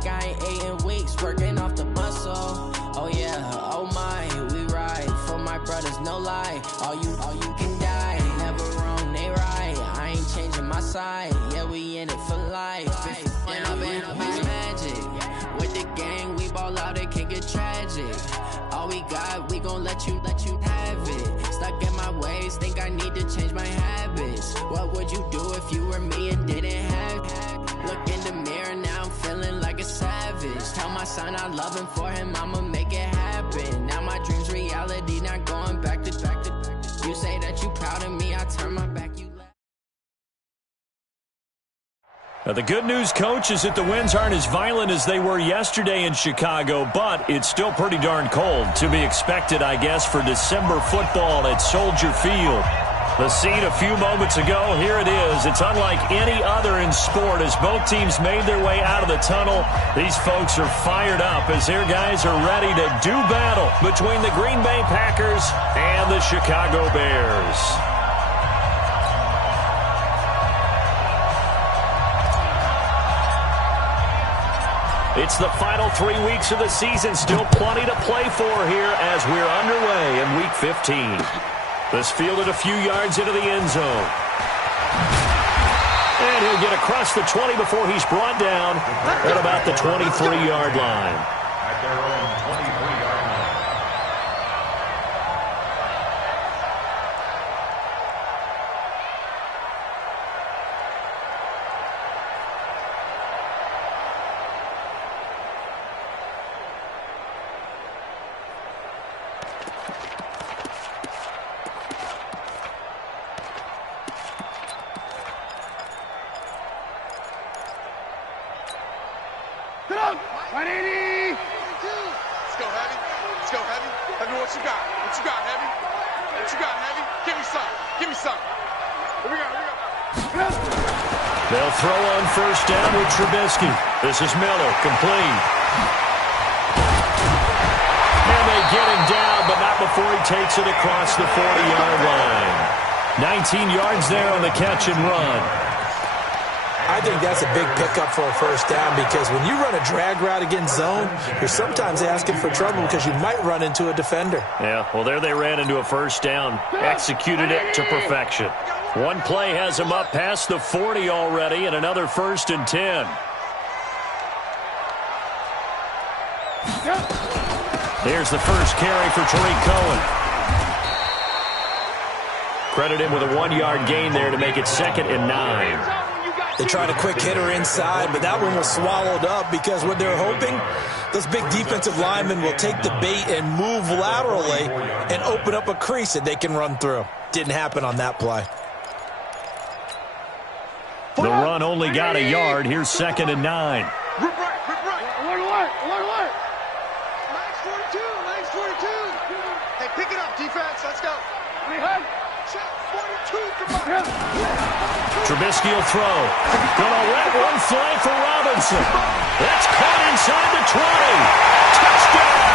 like I ain't ate in weeks, working off the muscle. Oh yeah, oh my, we ride for my brothers, no lie. All you can die, never wrong, they right. I ain't changing my side, yeah, we in it for life. And I've been magic with the gang, we ball out, it can get tragic. All we got, we gon' let you have it. Stuck in my ways, think I need to change my habits. What would you do if you were me and didn't have it? Look in the mirror, now I'm feeling like a savage. Tell my son I love him, for him I'ma make it happen. Now my dream's reality, not going back to. You say that you proud of me, I turn my back, you laugh. Now, the good news, Coach, is that the winds aren't as violent as they were yesterday in Chicago, but it's still pretty darn cold. To be expected, I guess, for December football at Soldier Field. The scene a few moments ago, here it is. It's unlike any other in sport as both teams made their way out of the tunnel. These folks are fired up as their guys are ready to do battle between the Green Bay Packers and the Chicago Bears. It's the final 3 weeks of the season. Still plenty to play for here as we're underway in Week 15. This fielded a few yards into the end zone. And he'll get across the 20 before he's brought down at about the 23-yard line. At their own 23-yard line. They'll throw on first down with Trubisky. This is Miller, complete. And they get him down, but not before he takes it across the 40-yard line. 19 yards there on the catch and run. I think that's a big pickup for a first down because when you run a drag route against zone, you're sometimes asking for trouble because you might run into a defender. Yeah, well, there they ran into a first down. Executed it to perfection. One play has him up past the 40 already, and another 1st and 10. Here's the first carry for Tariq Cohen. Credit him with a 1-yard gain there to make it 2nd and 9. They tried a quick hitter inside, but that one was swallowed up because what they're hoping, those big defensive linemen will take the bait and move laterally and open up a crease that they can run through. Didn't happen on that play. The run only got a yard. Here's 2nd and 9. Rip right. Alert. Max 42. Hey, pick it up, defense. Let's go. Check 42. Come on. Trubisky will throw. Gonna let one fly for Robinson. That's caught inside the 20. Touchdown!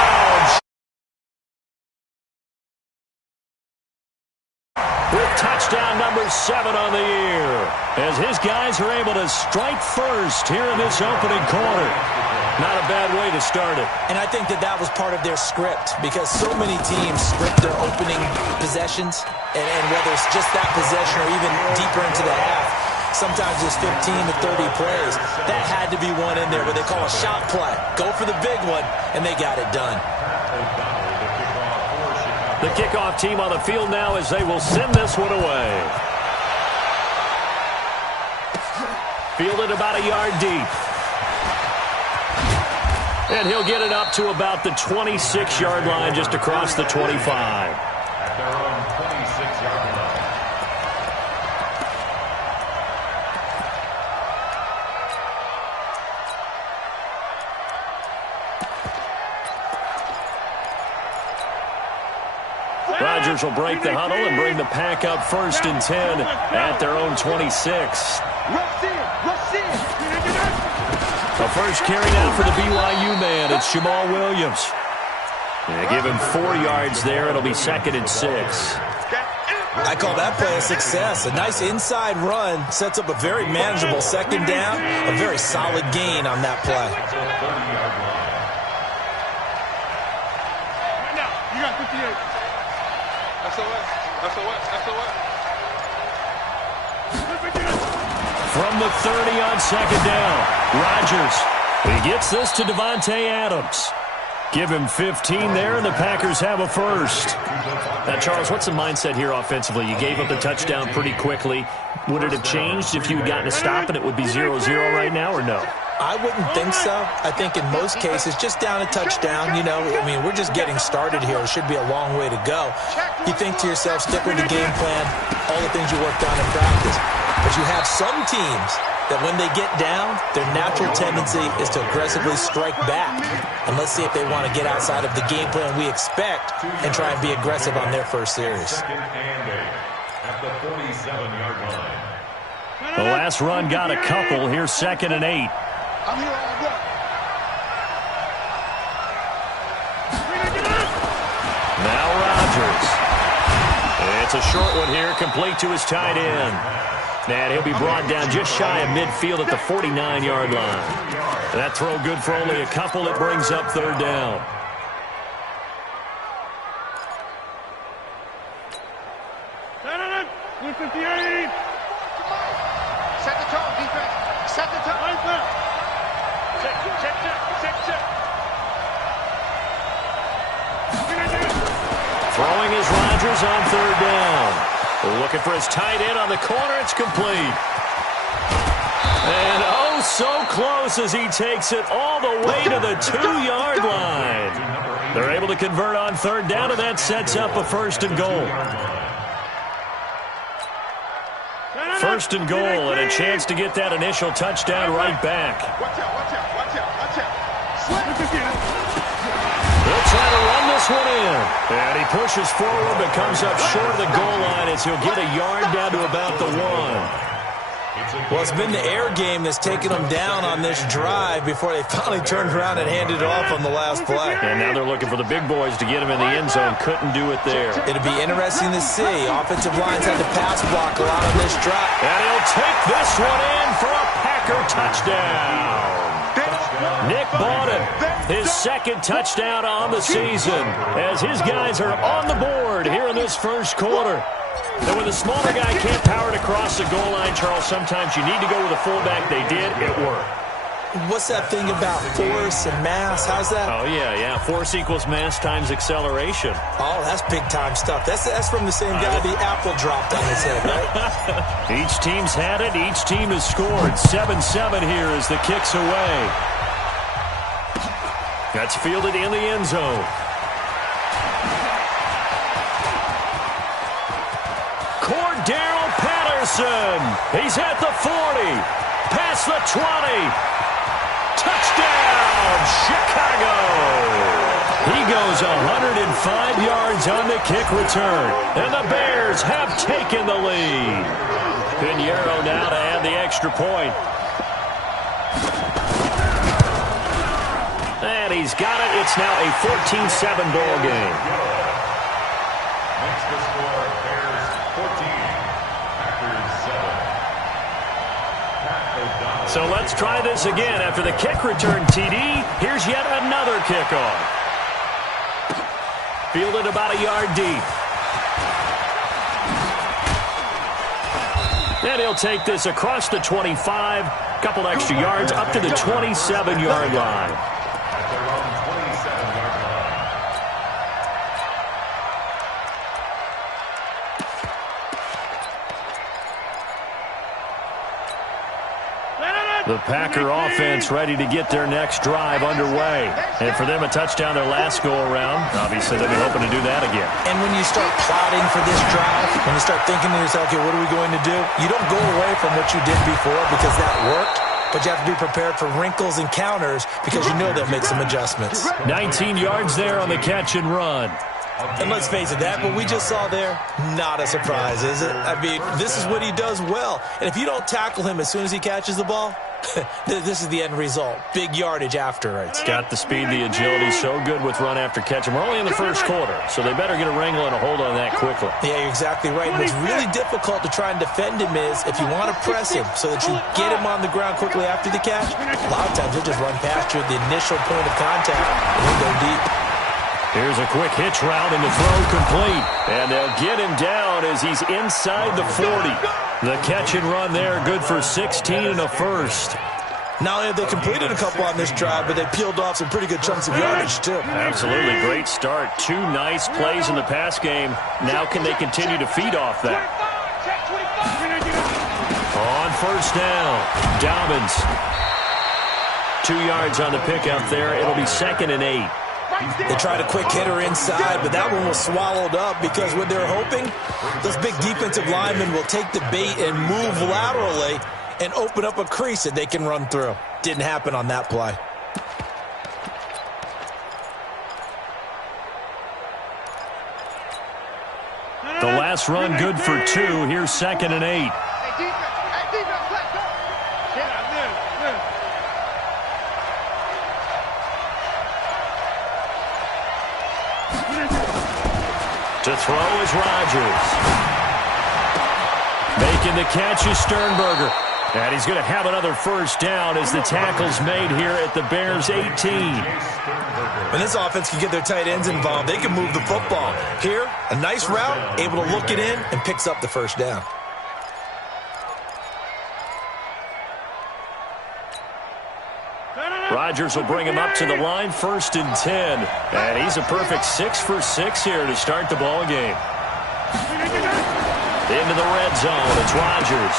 With touchdown number 7 on the year, as his guys are able to strike first here in this opening quarter. Not a bad way to start it. And I think that was part of their script because so many teams script their opening possessions, and whether it's just that possession or even deeper into the half, sometimes it's 15 to 30 plays. That had to be one in there where they call a shot play. Go for the big one, and they got it done. The kickoff team on the field now as they will send this one away. Fielded about a yard deep. And he'll get it up to about the 26-yard line, just across the 25. At their own 26-yard line. Rodgers will break the huddle and bring the pack up 1st and 10 at their own 26. The first carry now for the BYU man. It's Jamal Williams. They give him 4 yards there. It'll be 2nd and 6. I call that play a success. A nice inside run sets up a very manageable second down, a very solid gain on that play. Now, you got 58. SOS. From the 30 on second down, Rodgers. He gets this to Davante Adams. Give him 15 there, and the Packers have a first. Now, Charles, what's the mindset here offensively? You gave up the touchdown pretty quickly. Would it have changed if you had gotten a stop and it would be 0-0 right now, or no? I wouldn't think so. I think in most cases, just down a touchdown, we're just getting started here. It should be a long way to go. You think to yourself, stick with the game plan, all the things you worked on in practice. But you have some teams that when they get down, their natural tendency is to aggressively strike back. And let's see if they want to get outside of the game plan we expect and try and be aggressive on their first series. Second and 8 at the 47-yard line. The last run got a couple. Here's 2nd and 8. I'm here all day. Now Rodgers. It's a short one here, complete to his tight end. And he'll be brought down just shy of midfield at the 49-yard line. And that throw good for only a couple. It brings up 3rd down. Set the tone, defense. Set the tone. Check. Throwing is Rodgers on 3rd down. Looking for his tight end on the corner. It's complete. And oh, so close as he takes it all the way to the 2-yard line. They're able to convert on 3rd down, and that sets up a 1st and goal. 1st and goal, and a chance to get that initial touchdown right back. Watch out. He'll try to run this one in. And he pushes forward, but comes up short of the goal line as he'll get a yard down to about the 1. Well, it's been the air game that's taken them down on this drive before they finally turned around and handed it off on the last play. And now they're looking for the big boys to get him in the end zone. Couldn't do it there. It'll be interesting to see. Offensive lines had to pass block a lot on this drive. And he'll take this one in for a Packer touchdown. Nick Bawden, his 2nd touchdown on the season, as his guys are on the board here in this 1st quarter. And when the smaller guy can't power it across the goal line, Charles, sometimes you need to go with a fullback. They did. It worked. What's that thing about force and mass? How's that? Oh, yeah. Force equals mass times acceleration. Oh, that's big-time stuff. That's from the same guy the apple dropped on his head, right? Each team's had it. Each team has scored. 7-7 here as the kick's away. That's fielded in the end zone. Cordarrelle Patterson. He's at the 40. Past the 20. Touchdown, Chicago. He goes 105 yards on the kick return. And the Bears have taken the lead. Pinheiro now to add the extra point. And he's got it. It's now a 14-7 ball game. Makes the score Bears 14, Packers 7. So let's try this again. After the kick return TD, here's yet another kickoff. Fielded about a yard deep. And he'll take this across the 25, couple extra yards up to the 27-yard line. At their own 27-yard line. The Packer offense ready to get their next drive underway. And for them, a touchdown their last go-around. Obviously, they'll be hoping to do that again. And when you start plotting for this drive, when you start thinking to yourself, okay, what are we going to do? You don't go away from what you did before because that worked. But you have to be prepared for wrinkles and counters because you know they'll make some adjustments. 19 yards there on the catch and run. And let's face it, that what we just saw there, not a surprise, is it? I mean, this is what he does well. And if you don't tackle him as soon as he catches the ball, This is the end result. Big yardage after it. Got the speed, the agility, so good with run after catch. And we're only in the first quarter, so they better get a wrangle and a hold on that quickly. Yeah, you're exactly right. And what's really difficult to try and defend him is if you want to press him so that you get him on the ground quickly after the catch, a lot of times he'll just run past you at the initial point of contact and he'll go deep. Here's a quick hitch route and the throw complete. And they'll get him down as he's inside the 40. The catch and run there, good for 16 and a first. Not only have they completed a couple on this drive, but they peeled off some pretty good chunks of yardage, too. Absolutely. Great start. 2 nice plays in the pass game. Now can they continue to feed off that? On first down, Dobbins. 2 yards on the pickup there. It'll be 2nd and 8. They tried a quick hitter inside, but that one was swallowed up because what they're hoping, those big defensive linemen will take the bait and move laterally and open up a crease that they can run through. Didn't happen on that play. The last run good for 2. Here's 2nd and 8. To throw is Rodgers. Making the catch is Sternberger. And he's going to have another first down as the tackle's made here at the Bears' 18. When this offense can get their tight ends involved, they can move the football. Here, a nice route, able to look it in, and picks up the first down. Rodgers will bring him up to the line, 1st and 10. And he's a perfect 6 for 6 here to start the ball game. Into the red zone, it's Rodgers.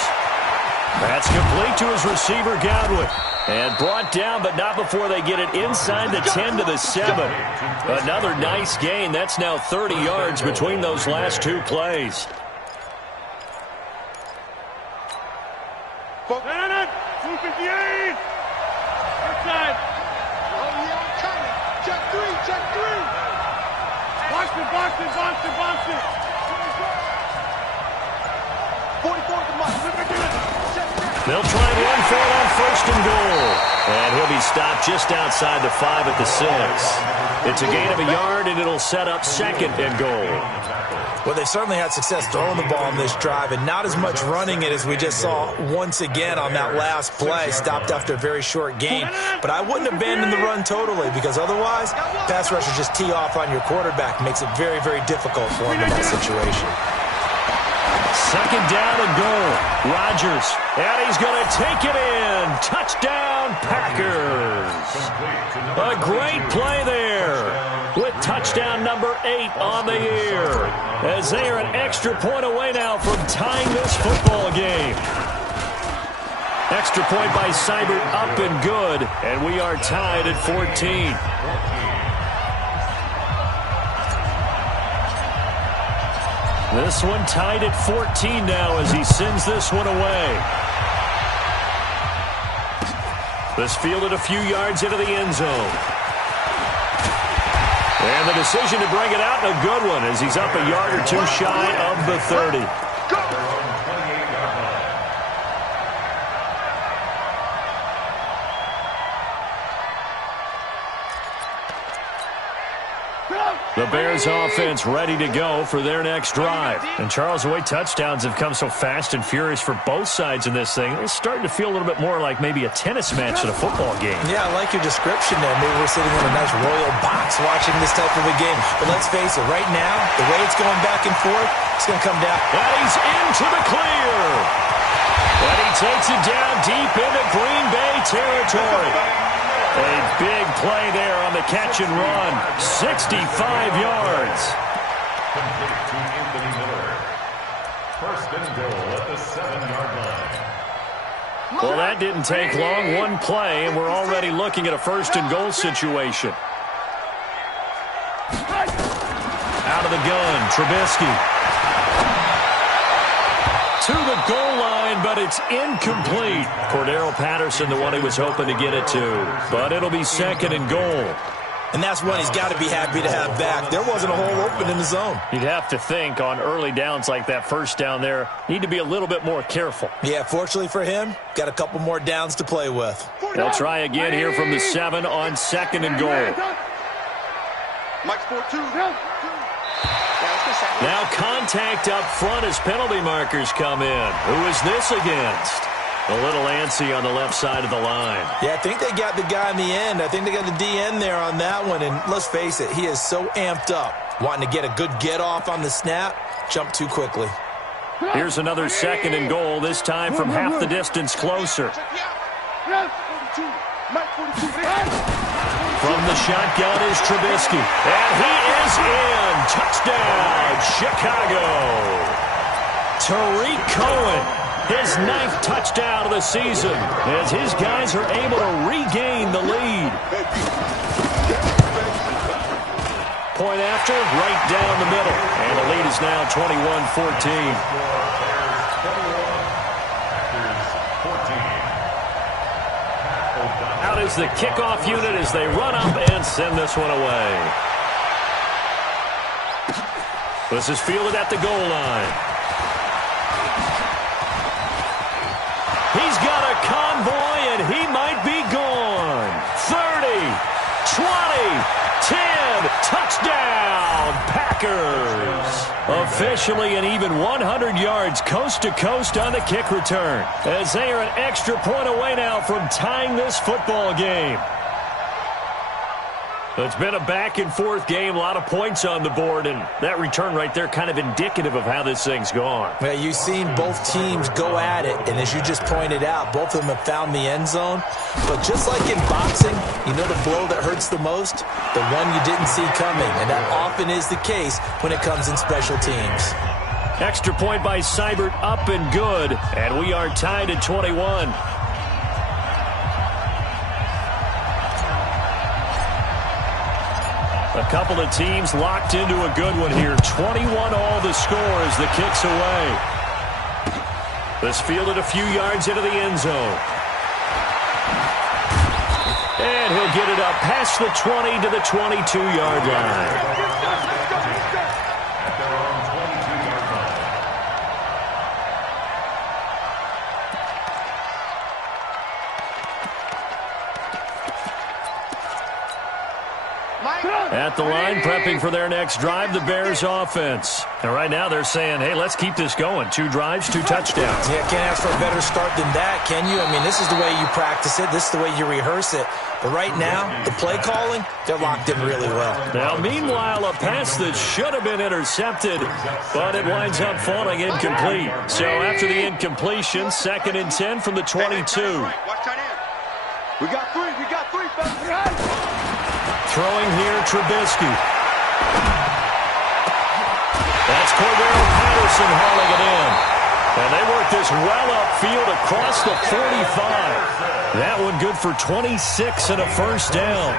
That's complete to his receiver, Godwin. And brought down, but not before they get it inside the 10 to the 7. Another nice gain. That's now 30 yards between those last 2 plays. They'll try and run for it on 1st and goal. And he'll be stopped just outside the 5 at the 6. It's a gain of a yard, and it'll set up 2nd and goal. Well, they certainly had success throwing the ball on this drive, and not as much running it as we just saw once again on that last play. Stopped after a very short gain. But I wouldn't abandon the run totally, because otherwise, pass rushers just tee off on your quarterback. Makes it very, very difficult for him in that situation. 2nd down and goal. Rodgers, and he's going to take it in. Touchdown, Packers. A great play there with touchdown number 8 on the year, as they are an extra point away now from tying this football game. Extra point by Seibert up and good, and we are tied at 14. This one tied at 14 now as he sends this one away. This fielded a few yards into the end zone. And the decision to bring it out, a good one, as he's up a yard or 2 shy of the 30. The Bears offense ready to go for their next drive. And Charles, the way touchdowns have come so fast and furious for both sides in this thing, it's starting to feel a little bit more like maybe a tennis match than a football game. Yeah, I like your description there. Maybe we're sitting in a nice royal box watching this type of a game. But let's face it, right now, the way it's going back and forth, it's going to come down. And he's into the clear. And he takes it down deep into Green Bay territory. A big play there on the catch and run. 65 yards. Complete to Anthony Miller. 1st and goal at the 7-yard line. Well, that didn't take long. One play, and we're already looking at a 1st and goal situation. Out of the gun, Trubisky. To the goal line, but it's incomplete. Cordero Patterson, the one he was hoping to get it to. But it'll be 2nd and goal. And that's one he's got to be happy to have back. There wasn't a hole open in the zone. You'd have to think on early downs like that first down there, need to be a little bit more careful. Yeah, fortunately for him, got a couple more downs to play with. They'll try again here from the 7 on 2nd and goal. Mike's 4-2. Now contact up front as penalty markers come in. Who is this against? A little antsy on the left side of the line. Yeah, I think they got the guy in the end. I think they got the DN there on that one. And let's face it, he is so amped up. Wanting to get a good get off on the snap, jump too quickly. Here's another 2nd and goal, this time from half the distance closer. From the shotgun is Trubisky. And he is in. Touchdown, Chicago. Tariq Cohen, his 9th touchdown of the season, as his guys are able to regain the lead. Point after, right down the middle. And the lead is now 21-14. Out is the kickoff unit as they run up and send this one away. This is fielded at the goal line. He's got a convoy, and he might be gone. 30, 20, 10, touchdown, Packers. Officially an even 100 yards coast to coast on the kick return, as they are an extra point away now from tying this football game. It's been a back-and-forth game, a lot of points on the board, and that return right there kind of indicative of how this thing's gone. Well, you've seen both teams go at it, and as you just pointed out, both of them have found the end zone. But just like in boxing, you know the blow that hurts the most? The one you didn't see coming, and that often is the case when it comes in special teams. Extra point by Seibert, up and good, and we are tied at 21. A couple of teams locked into a good one here. 21-all the score as the kick's away. This fielded a few yards into the end zone. And he'll get it up past the 20 to the 22-yard line. At the line, prepping for their next drive, the Bears offense. And right now they're saying, hey, let's keep this going. 2 drives, 2 touchdowns. Yeah, can't ask for a better start than that, can you? I mean, this is the way you practice it. This is the way you rehearse it. But right now, the play calling, they're locked in really well. Now, meanwhile, a pass that should have been intercepted, but it winds up falling incomplete. So after the incompletion, 2nd and 10 from the 22. We got 3, fellas. Throwing here, Trubisky. That's Cordero Patterson hauling it in. And they work this well upfield across the 45. That one good for 26 and a first down.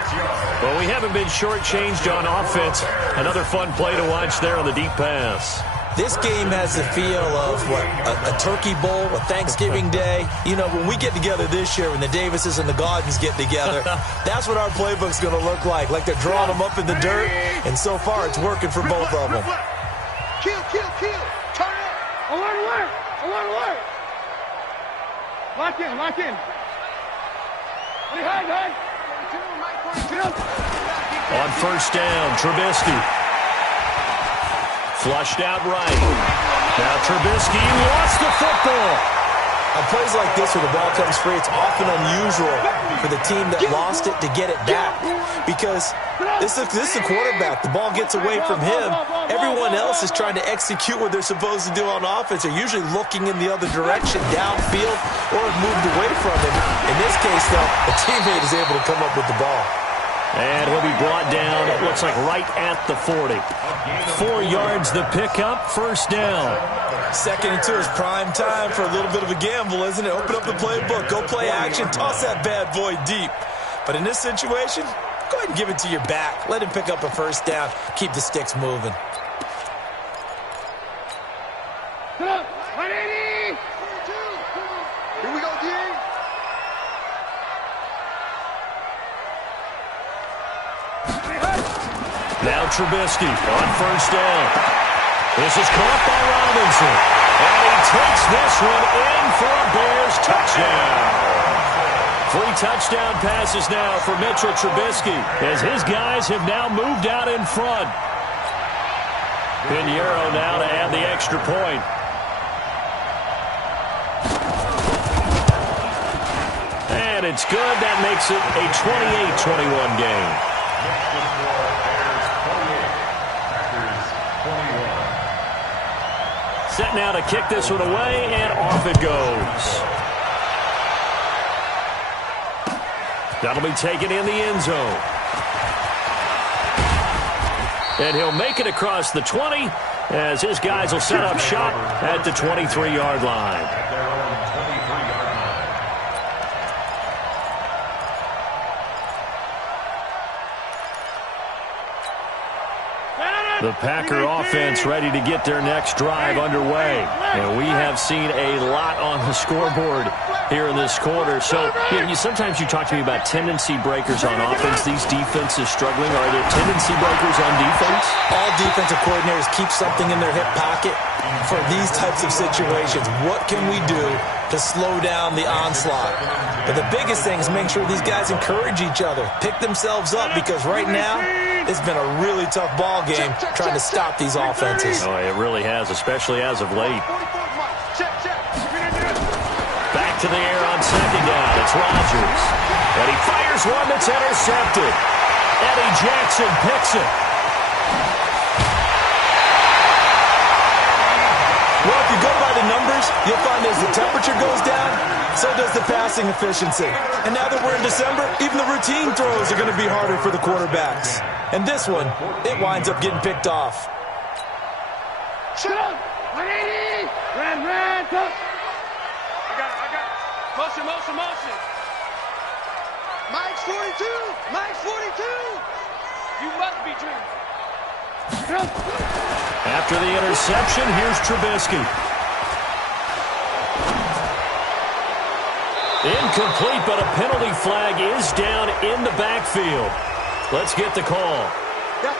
But we haven't been shortchanged on offense. Another fun play to watch there on the deep pass. This game has the feel of, a Turkey Bowl, a Thanksgiving Day. You know, when we get together this year, when the Davises and the Gaudens get together, that's what our playbook's going to look like. Like they're drawing them up in the dirt, and so far it's working for both of them. Kill. Turn up. Alert. Lock in. Hide. On first down, Trubisky. Flushed out right. Now Trubisky lost the football. On plays like this where the ball comes free, it's often unusual for the team that lost it to get it back. Because this is a quarterback. The ball gets away from him. Everyone else is trying to execute what they're supposed to do on offense. They're usually looking in the other direction, downfield, or have moved away from him. In this case, though, a teammate is able to come up with the ball. And he'll be brought down, it looks like right at the 40. 4 yards the pickup, first down. 2nd and 2 is prime time for a little bit of a gamble, isn't it? Open up the playbook, go play action, toss that bad boy deep. But in this situation, go ahead and give it to your back. Let him pick up a first down, keep the sticks moving. Here we go, D. Now Trubisky on first down. This is caught by Robinson. And he takes this one in for a Bears touchdown. 3 touchdown passes now for Mitchell Trubisky as his guys have now moved out in front. Pinheiro now to add the extra point. And it's good. That makes it a 28-21 game. Set now to kick this one away, and off it goes. That'll be taken in the end zone. And he'll make it across the 20 as his guys will set up shop at the 23-yard line. The Packer offense ready to get their next drive underway. And we have seen a lot on the scoreboard here in this quarter. So sometimes you talk to me about tendency breakers on offense. These defenses struggling. Are there tendency breakers on defense? All defensive coordinators keep something in their hip pocket for these types of situations. What can we do to slow down the onslaught? But the biggest thing is make sure these guys encourage each other, pick themselves up, because right now it's been a really tough ball game trying to stop these offenses. Oh, it really has, especially as of late. Back to the air on second down. It's Rodgers. And he fires one that's intercepted. Eddie Jackson picks it. Well, if you go by the numbers, you'll find as the temperature goes down, so does the passing efficiency. And now that we're in December, even the routine throws are going to be harder for the quarterbacks. And this one, it winds up getting picked off. Shut up! 180! Ran, go! I got it. Motion. Mike's 42! You must be dreaming. After the interception, here's Trubisky. Incomplete, but a penalty flag is down in the backfield. Let's get the call.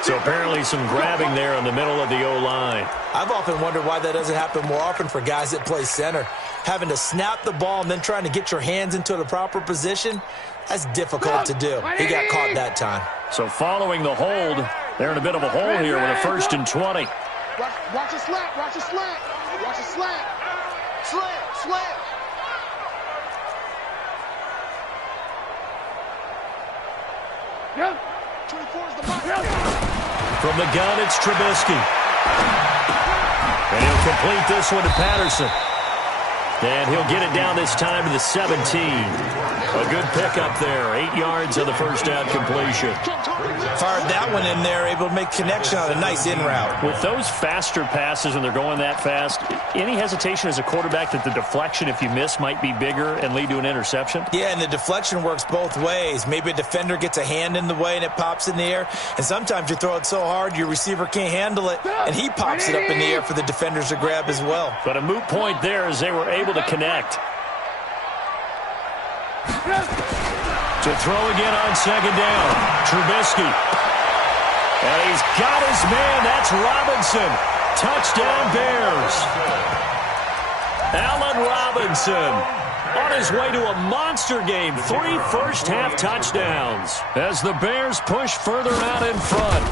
So apparently some grabbing there in the middle of the O-line. I've often wondered why that doesn't happen more often for guys that play center. Having to snap the ball and then trying to get your hands into the proper position, that's difficult to do. He got caught that time. So following the hold, they're in a bit of a hole here with a 1st and 20. Watch a slant. Slant. Yep. 24 is the mark. From the gun, it's Trubisky. And he'll complete this one to Patterson. And he'll get it down this time to the 17. A good pickup there. 8 yards on the first down completion. Fired that one in there, able to make connection on a nice in route. With those faster passes and they're going that fast, any hesitation as a quarterback that the deflection, if you miss, might be bigger and lead to an interception? Yeah, and the deflection works both ways. Maybe a defender gets a hand in the way and it pops in the air. And sometimes you throw it so hard your receiver can't handle it, and he pops it up in the air for the defenders to grab as well. But a moot point there as they were able to connect. To throw again on second down. Trubisky. And he's got his man. That's Robinson. Touchdown Bears. Allen Robinson on his way to a monster game. 3 first-half touchdowns as the Bears push further out in front.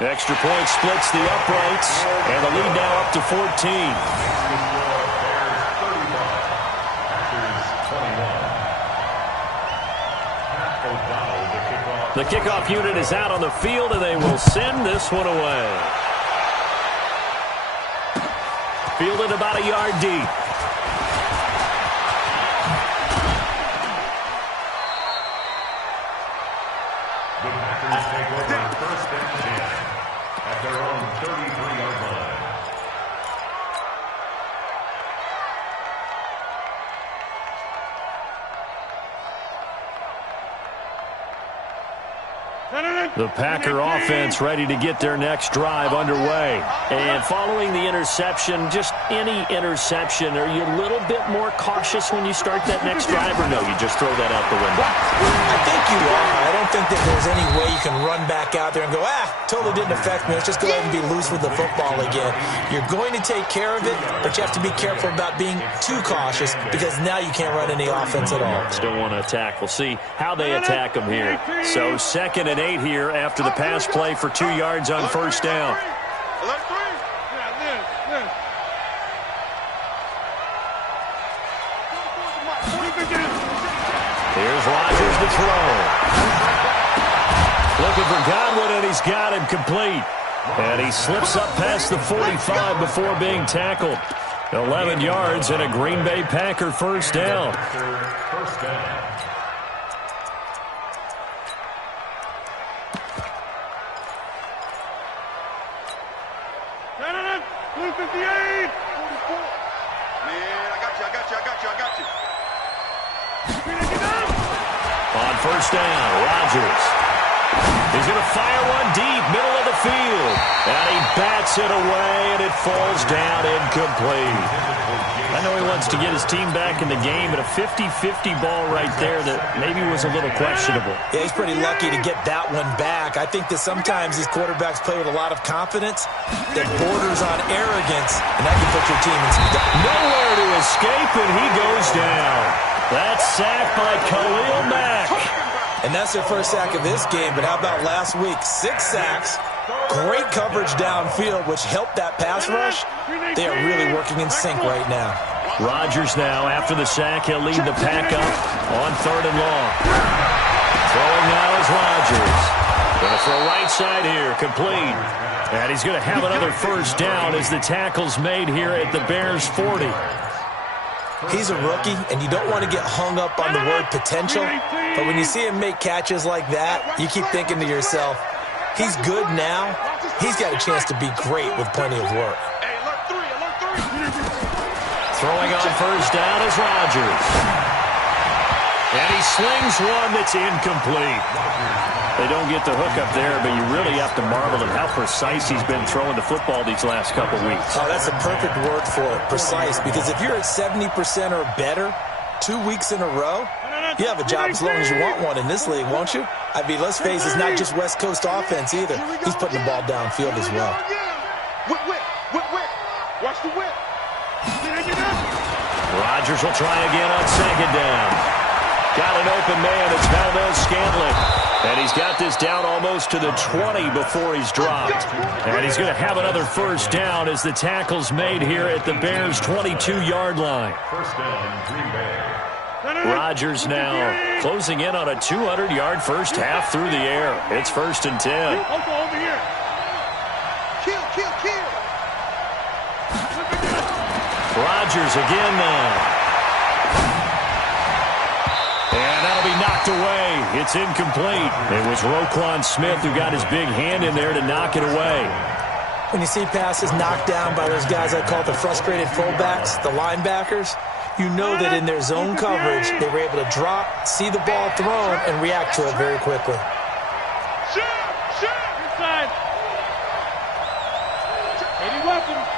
Extra point splits the uprights, and the lead now up to 14. The kickoff unit is out on the field, and they will send this one away. Fielded about a yard deep. The Packers take over 1st and 10 at their own 33-yard line. The Packer offense ready to get their next drive underway. And following the interception, just any interception, are you a little bit more cautious when you start that next drive, or no, you just throw that out the window? I think you are. I don't think that there's any way you can run back out there and go, totally didn't affect me. Let's just go ahead and be loose with the football again. You're going to take care of it, but you have to be careful about being too cautious because now you can't run any offense at all. Still want to attack. We'll see how they attack them here. So 2nd and 8 here after the pass play for 2 yards on first down. Here's Rodgers to throw. Looking for Godwin, and he's got him complete. And he slips up past the 45 before being tackled. 11 yards and a Green Bay Packer first down. First down. On first down, Rodgers. He's going to fire one deep, middle of the field. And he bats it away, and it falls down incomplete. I know he wants to get his team back in the game, but a 50-50 ball right there that maybe was a little questionable. Yeah, he's pretty lucky to get that one back. I think that sometimes these quarterbacks play with a lot of confidence that borders on arrogance, and that can put your team in some doubt. Nowhere to escape, and he goes down. That's sacked by Khalil Mack. And that's their first sack of this game, but how about last week? 6 sacks, great coverage downfield, which helped that pass rush. They are really working in sync right now. Rodgers now, after the sack, he'll lead the pack up on 3rd and long. Throwing now is Rodgers. Going to throw right side here, complete. And he's going to have another first down as the tackle's made here at the Bears 40. He's a rookie, and you don't want to get hung up on the word potential, but when you see him make catches like that, you keep thinking to yourself, he's good now. He's got a chance to be great with plenty of work. Throwing on first down is Rodgers. And he slings one that's incomplete. They don't get the hook up there, but you really have to marvel at how precise he's been throwing the football these last couple weeks. Oh, that's a perfect word for it, precise, because if you're at 70% or better 2 weeks in a row, you have a job as long as you want one in this league, won't you? I mean, let's face it, it's not just West Coast offense either. He's putting the ball downfield as well. Watch the whip. Rodgers will try again on 2nd down. Got an open man. It's Valdes-Scantling. And he's got this down almost to the 20 before he's dropped. And he's going to have another first down as the tackle's made here at the Bears' 22-yard line. First down, Green Bay. Rodgers now closing in on a 200-yard first half through the air. It's 1st and 10. Over here. Kill. Rodgers again now. And that'll be knocked away. It's incomplete. It was Roquan Smith who got his big hand in there to knock it away. When you see passes knocked down by those guys I call the frustrated fullbacks, the linebackers, you know that in their zone coverage, they were able to drop, see the ball thrown, and react to it very quickly. Inside. 80 weapons.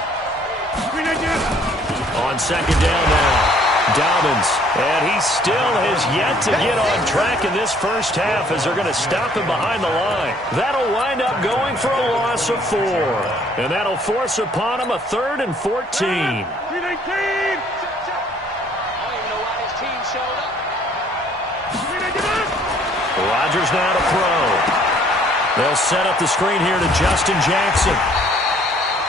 On 2nd down now. Dobbins, and he still has yet to get on track in this first half as they're going to stop him behind the line. That'll wind up going for a loss of 4, and that'll force upon him a 3rd and 14. I don't even know why his team showed up. Rodgers now to throw. They'll set up the screen here to Justin Jackson.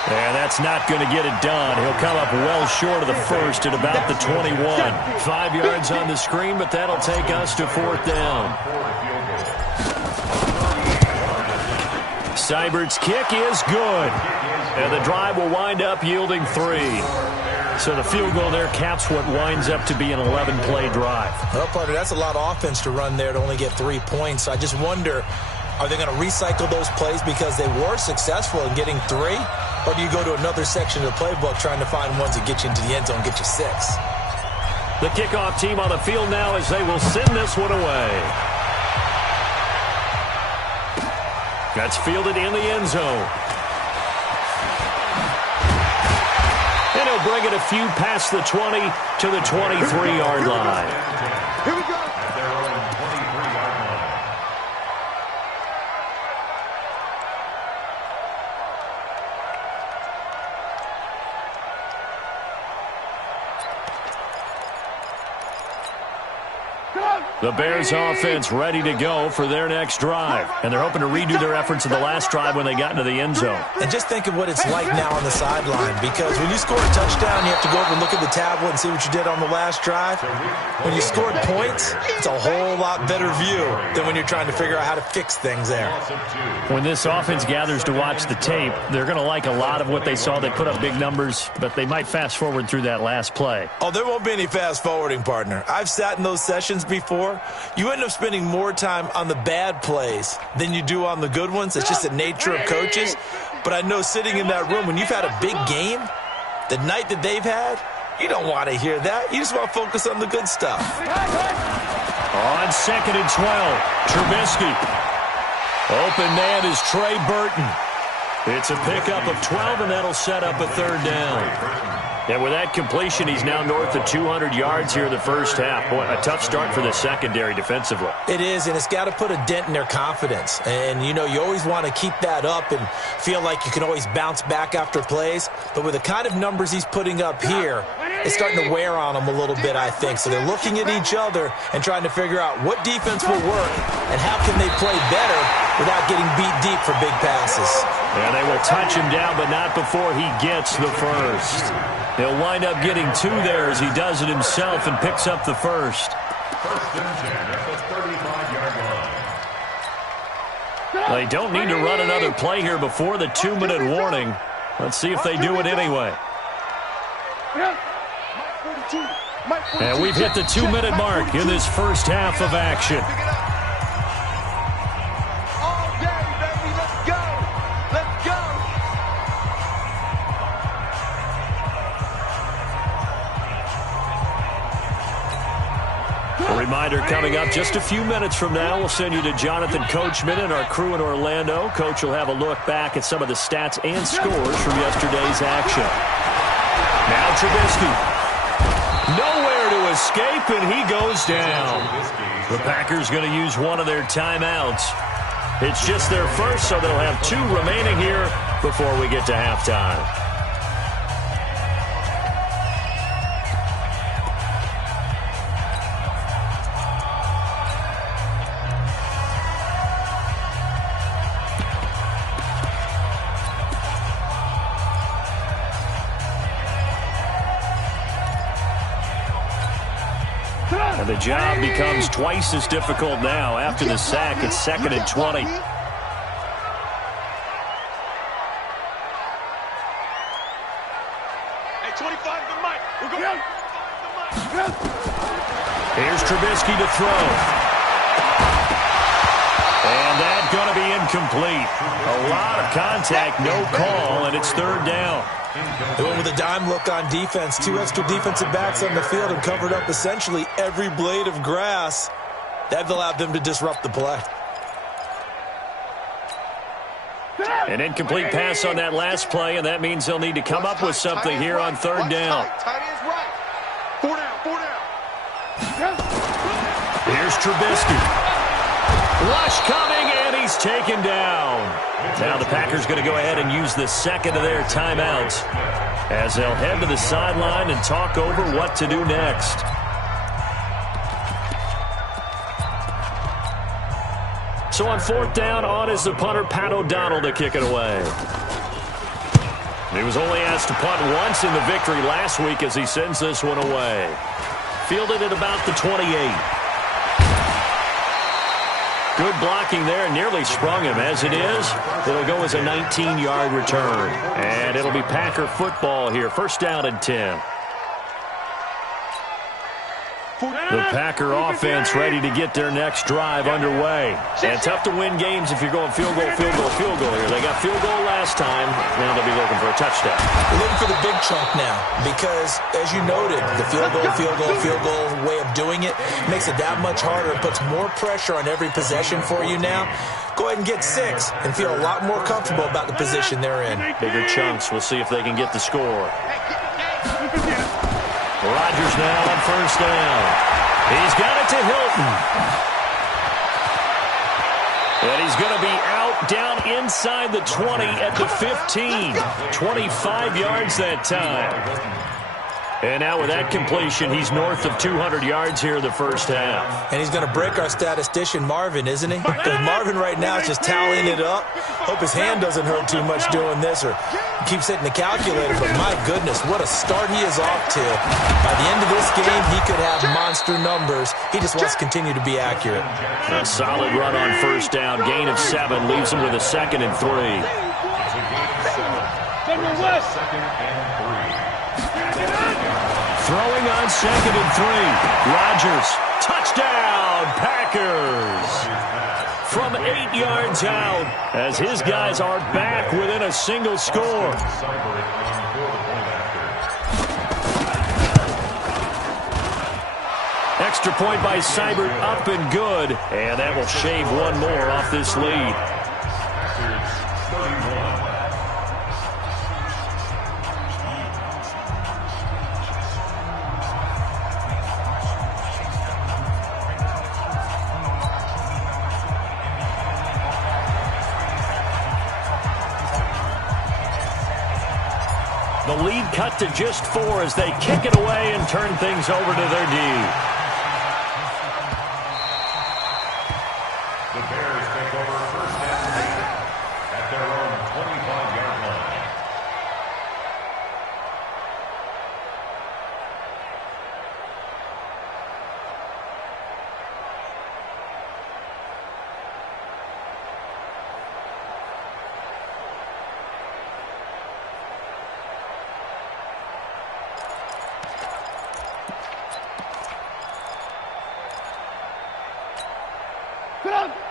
And that's not going to get it done. He'll come up well short of the first at about the 21. 5 yards on the screen, but that'll take us to 4th down. Seibert's kick is good. And the drive will wind up yielding 3. So the field goal there caps what winds up to be an 11-play drive. Well, partner, that's a lot of offense to run there to only get 3 points. So I just wonder, are they going to recycle those plays because they were successful in getting 3? Or do you go to another section of the playbook trying to find ones that get you into the end zone, get you 6? The kickoff team on the field now as they will send this one away. That's fielded in the end zone. And he'll bring it a few past the 20 to the 23-yard line. Here we go. At their own 23-yard line. The Bears offense ready to go for their next drive. And they're hoping to redo their efforts of the last drive when they got into the end zone. And just think of what it's like now on the sideline, because when you score a touchdown, you have to go over and look at the tablet and see what you did on the last drive. When you scored points, it's a whole lot better view than when you're trying to figure out how to fix things there. When this offense gathers to watch the tape, they're going to like a lot of what they saw. They put up big numbers, but they might fast forward through that last play. Oh, there won't be any fast forwarding, partner. I've sat in those sessions before. You end up spending more time on the bad plays than you do on the good ones. It's just the nature of coaches. But I know sitting in that room, when you've had a big game, the night that they've had, you don't want to hear that. You just want to focus on the good stuff. On 2nd and 12, Trubisky. Open man is Trey Burton. It's a pickup of 12, and that'll set up a third down. And with that completion, he's now north of 200 yards here in the first half. Boy, a tough start for the secondary defensively. It is, and it's got to put a dent in their confidence. And, you know, you always want to keep that up and feel like you can always bounce back after plays. But with the kind of numbers he's putting up here, it's starting to wear on them a little bit, I think. So they're looking at each other and trying to figure out what defense will work and how can they play better without getting beat deep for big passes. And they will touch him down, but not before he gets the first. He'll wind up getting 2 there as he does it himself and picks up the first. First and 10 at the 35-yard line. They don't need to run another play here before the 2-minute warning. Let's see if they do it anyway. And we've hit the 2-minute mark in this first half of action. All day, baby. Let's go. Let's go. A reminder coming up just a few minutes from now. We'll send you to Jonathan Coachman and our crew in Orlando. Coach will have a look back at some of the stats and scores from yesterday's action. Now Trubisky. Nowhere to escape, and he goes down. The Packers going to use one of their timeouts. It's just their first, so they'll have 2 remaining here before we get to halftime. And the job becomes twice as difficult now. After the sack, it's 2nd and 20. Hey, 25 to Mike. We're going. Here's Trubisky to throw. And that's going to be incomplete. A lot of contact, no call, and it's 3rd down. They went with a dime look on defense. 2 extra defensive backs on the field and covered up essentially every blade of grass. That allowed them to disrupt the play. An incomplete pass on that last play, and that means they'll need to come up with something here on 3rd down. Tight end's right. 4 down. Here's Trubisky. Rush coming, and he's taken down. Now the Packers going to go ahead and use the 2nd of their timeouts as they'll head to the sideline and talk over what to do next. So on 4th down, on is the punter, Pat O'Donnell, to kick it away. He was only asked to punt once in the victory last week as he sends this one away. Fielded at about the 28. Good blocking there, nearly sprung him. As it is, it'll go as a 19-yard return. And it'll be Packer football here. 1st down and 10. The Packer offense ready to get their next drive underway. And tough to win games if you're going field goal, field goal, field goal here. They got field goal last time. Now they'll be looking for a touchdown. Looking for the big chunk now because, as you noted, the field goal way of doing it makes it that much harder. It puts more pressure on every possession for you now. Go ahead and get 6 and feel a lot more comfortable about the position they're in. Bigger chunks. We'll see if they can get the score. Rodgers now on first down. He's got it to Hilton. And he's going to be out down inside the 20 at the 15. 25 yards that time. And now with that completion, he's north of 200 yards here in the first half. And he's going to break our statistician, Marvin, isn't he? Because Marvin right now is just tallying it up. Hope his hand doesn't hurt too much doing this or keeps hitting the calculator. But my goodness, what a start he is off to. By the end of this game, he could have monster numbers. He just wants to continue to be accurate. A solid run on first down. Gain of 7 leaves him with a 2nd and 3. Throwing on 2nd and 3. Rodgers, touchdown, Packers. From 8 yards out as his guys are back within a single score. Extra point by Seibert, up and good. And that will shave one more off this lead. The lead cut to just 4 as they kick it away and turn things over to their D. The Bears take over first and 10 at their own 25-yard line.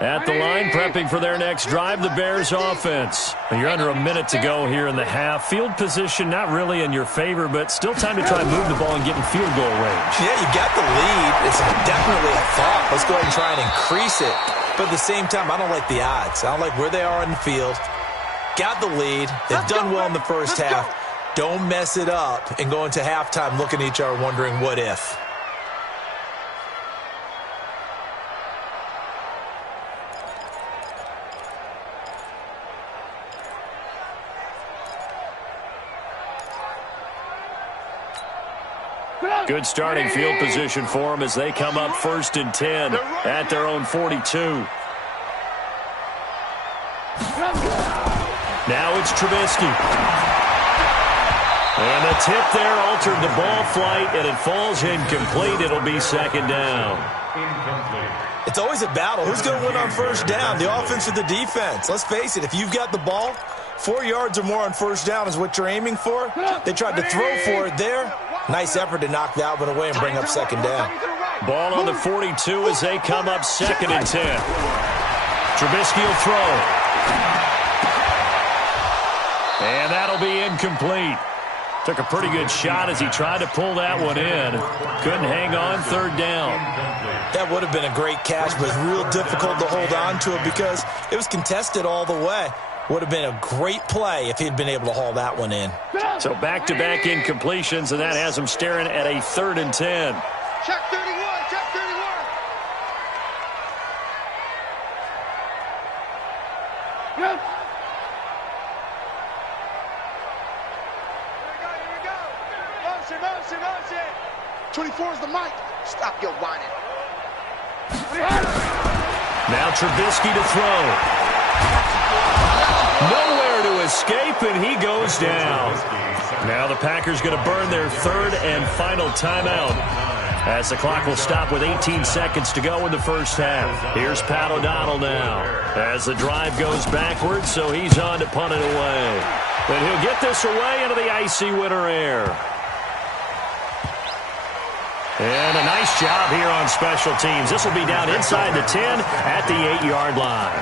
At the line, prepping for their next drive, the Bears offense. You're under a minute to go here in the half. Field position not really in your favor, but still time to try and move the ball and get in field goal range. Yeah, you got the lead. It's definitely a thought. Let's go ahead and try and increase it. But at the same time, I don't like the odds. I don't like where they are in the field. Got the lead. They've done well in the first half. Don't mess it up and go into halftime looking at each other wondering what if. Good starting field position for them as they come up 1st and 10 at their own 42. Now it's Trubisky. And the tip there altered the ball flight, and it falls incomplete. It'll be 2nd down. It's always a battle. Who's going to win on first down, the offense or the defense? Let's face it, if you've got the ball, 4 yards or more on first down is what you're aiming for. They tried to throw for it there. Nice effort to knock that one away and bring up 2nd down. Ball on the 42 as they come up 2nd and 10. Trubisky will throw. And that'll be incomplete. Took a pretty good shot as he tried to pull that one in. Couldn't hang on 3rd down. That would have been a great catch, but it's real difficult to hold on to it because it was contested all the way. Would have been a great play if he'd been able to haul that one in. So back-to-back incompletions, and that has him staring at a 3rd and 10. Check 31, check 31. Good. Here we go. Motion. 24 is the mic. Stop your whining. Now Trubisky to throw. Nowhere to escape, and he goes down. Now the Packers going to burn their 3rd and final timeout as the clock will stop with 18 seconds to go in the first half. Here's Pat O'Donnell now as the drive goes backwards, so he's on to punt it away. And he'll get this away into the icy winter air. And a nice job here on special teams. This will be down inside the 10 at the 8-yard line.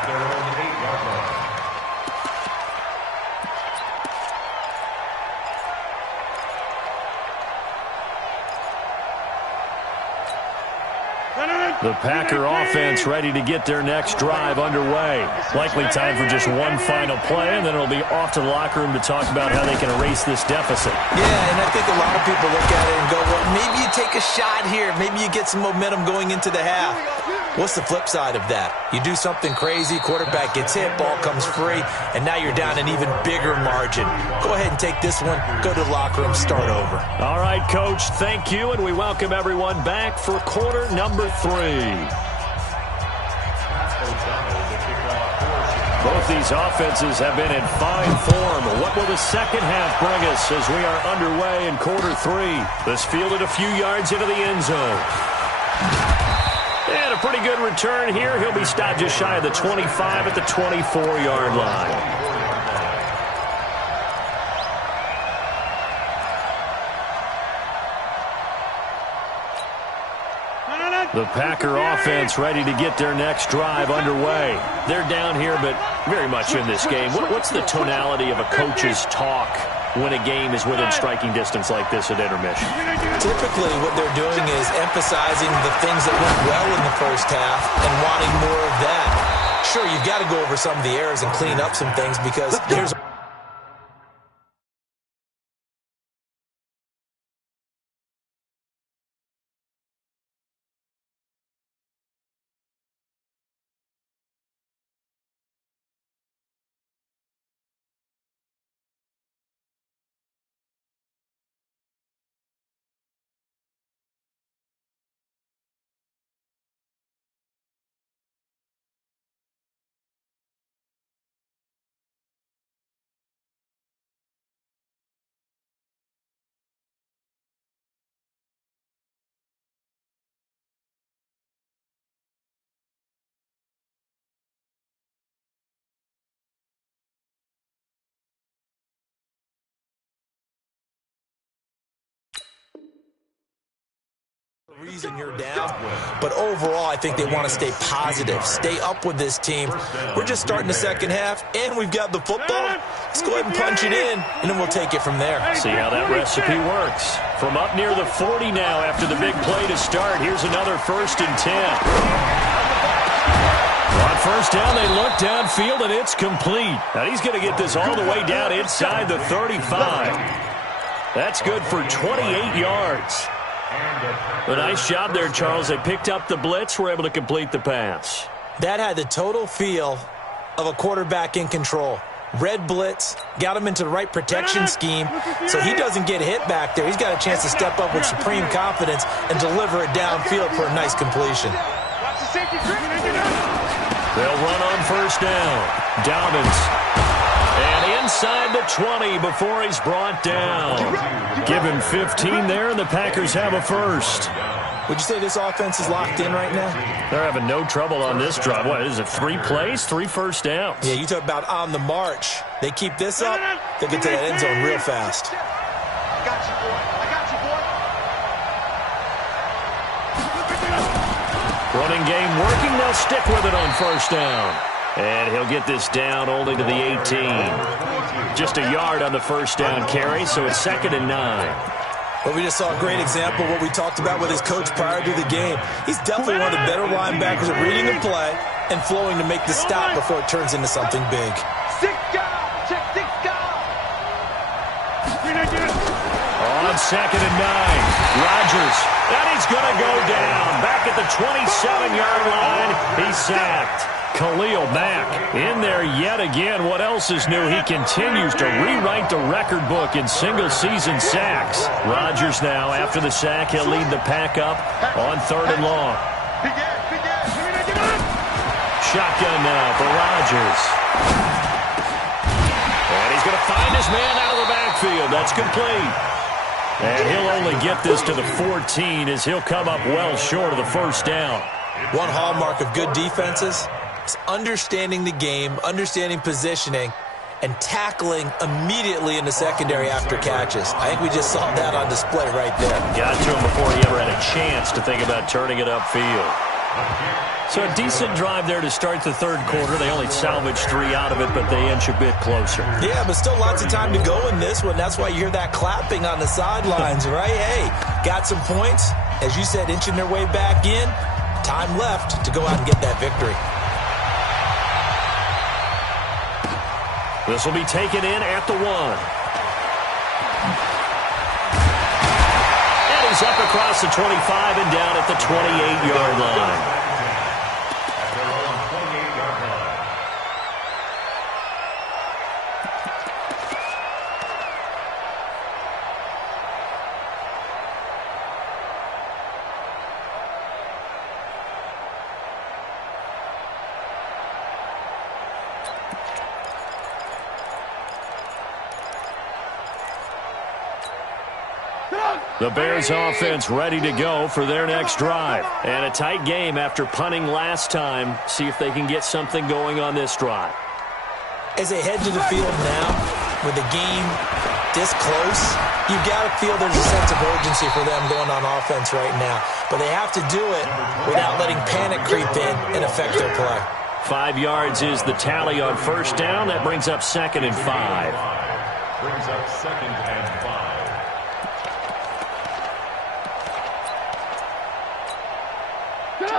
The Packer offense ready to get their next drive underway. Likely time for just one final play, and then it'll be off to the locker room to talk about how they can erase this deficit. Yeah, and I think a lot of people look at it and go, well, maybe you take a shot here. Maybe you get some momentum going into the half. What's the flip side of that? You do something crazy, quarterback gets hit, ball comes free, and now you're down an even bigger margin. Go ahead and take this one, go to the locker room, start over. All right, Coach, thank you, and we welcome everyone back for quarter number 3. Both these offenses have been in fine form. What will the second half bring us as we are underway in quarter 3? This fielded a few yards into the end zone. And a pretty good return here. He'll be stopped just shy of the 25 at the 24-yard line. The Packer offense ready to get their next drive underway. They're down here, but very much in this game. What's the tonality of a coach's talk when a game is within striking distance like this at intermission? Typically, what they're doing is emphasizing the things that went well in the first half and wanting more of that. Sure, you've got to go over some of the errors and clean up some things because there's reason you're down, but overall I think they want to stay positive, stay up with this team. We're just starting the second half and we've got the football. Let's go ahead and punch it in and then we'll take it from there. See how that recipe works. From up near the 40 now after the big play to start, here's another 1st and 10. On first down, they look downfield, and it's complete. Now, he's going to get this all the way down inside the 35. That's good for 28 yards. A nice job there, Charles. They picked up the blitz, were able to complete the pass. That had the total feel of a quarterback in control. Red blitz, got him into the right protection scheme, so he doesn't get hit back there. He's got a chance to step up with supreme confidence and deliver it downfield for a nice completion. They'll run on first down. Dobbins. And inside the 20 before he's brought down. Give him 15 there, and the Packers have a first. Would you say this offense is locked in right now? They're having no trouble on this drive. What is it, 3 plays, 3 first downs? Yeah, you talk about on the march. They keep this up, they'll get to that end zone real fast. I got you, boy. I got you, boy. Running game working. They'll stick with it on first down. And he'll get this down only to the 18. Just a yard on the first down carry, so it's 2nd and 9. Well, we just saw a great example of what we talked about with his coach prior to the game. He's definitely one of the better linebackers at reading the play and flowing to make the stop before it turns into something big. On 2nd and 9, Rodgers, and he's going to go down. Back at the 27-yard line, he's sacked. Khalil Mack in there yet again. What else is new? He continues to rewrite the record book in single-season sacks. Rodgers now, after the sack, he'll lead the pack up on 3rd and long. Shotgun now for Rodgers. And he's going to find his man out of the backfield. That's complete. And he'll only get this to the 14 as he'll come up well short of the first down. One hallmark of good defenses is understanding the game, understanding positioning, and tackling immediately in the secondary after catches. I think we just saw that on display right there. Got to him before he ever had a chance to think about turning it upfield. So a decent drive there to start the third quarter. They only salvaged 3 out of it, but they inch a bit closer. Yeah, but still lots of time to go in this one. That's why you hear that clapping on the sidelines, right? Hey, got some points. As you said, inching their way back in. Time left to go out and get that victory. This will be taken in at the 1. And he's up across the 25 and down at the 28-yard line. The Bears offense ready to go for their next drive. And a tight game after punting last time. See if they can get something going on this drive. As they head to the field now, with the game this close, you've got to feel there's a sense of urgency for them going on offense right now. But they have to do it without letting panic creep in and affect their play. 5 yards is the tally on first down. That brings up 2nd and 5. Brings up 2nd and 5.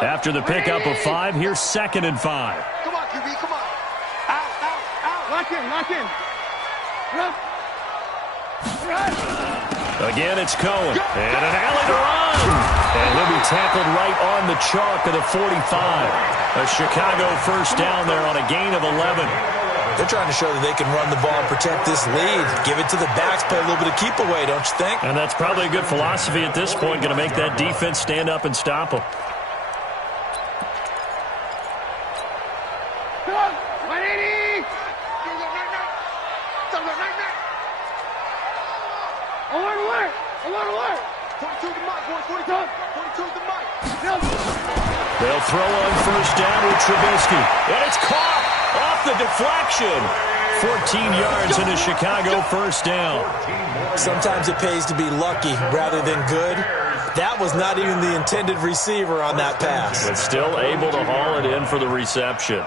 After the pickup of 5, here's 2nd and 5. Come on, QB, come on. Out, out, out. Lock in, lock in. Again, it's Cohen. And an alley to run. And he'll be tackled right on the chalk of the 45. A Chicago first down there on a gain of 11. They're trying to show that they can run the ball and protect this lead. Give it to the backs, play a little bit of keep away, don't you think? And that's probably a good philosophy at this point. Going to make that defense stand up and stop them. They'll throw on first down with Trubisky. And it's caught off the deflection. 14 yards into Chicago first down. Sometimes it pays to be lucky rather than good. That was not even the intended receiver on that pass. But still able to haul it in for the reception.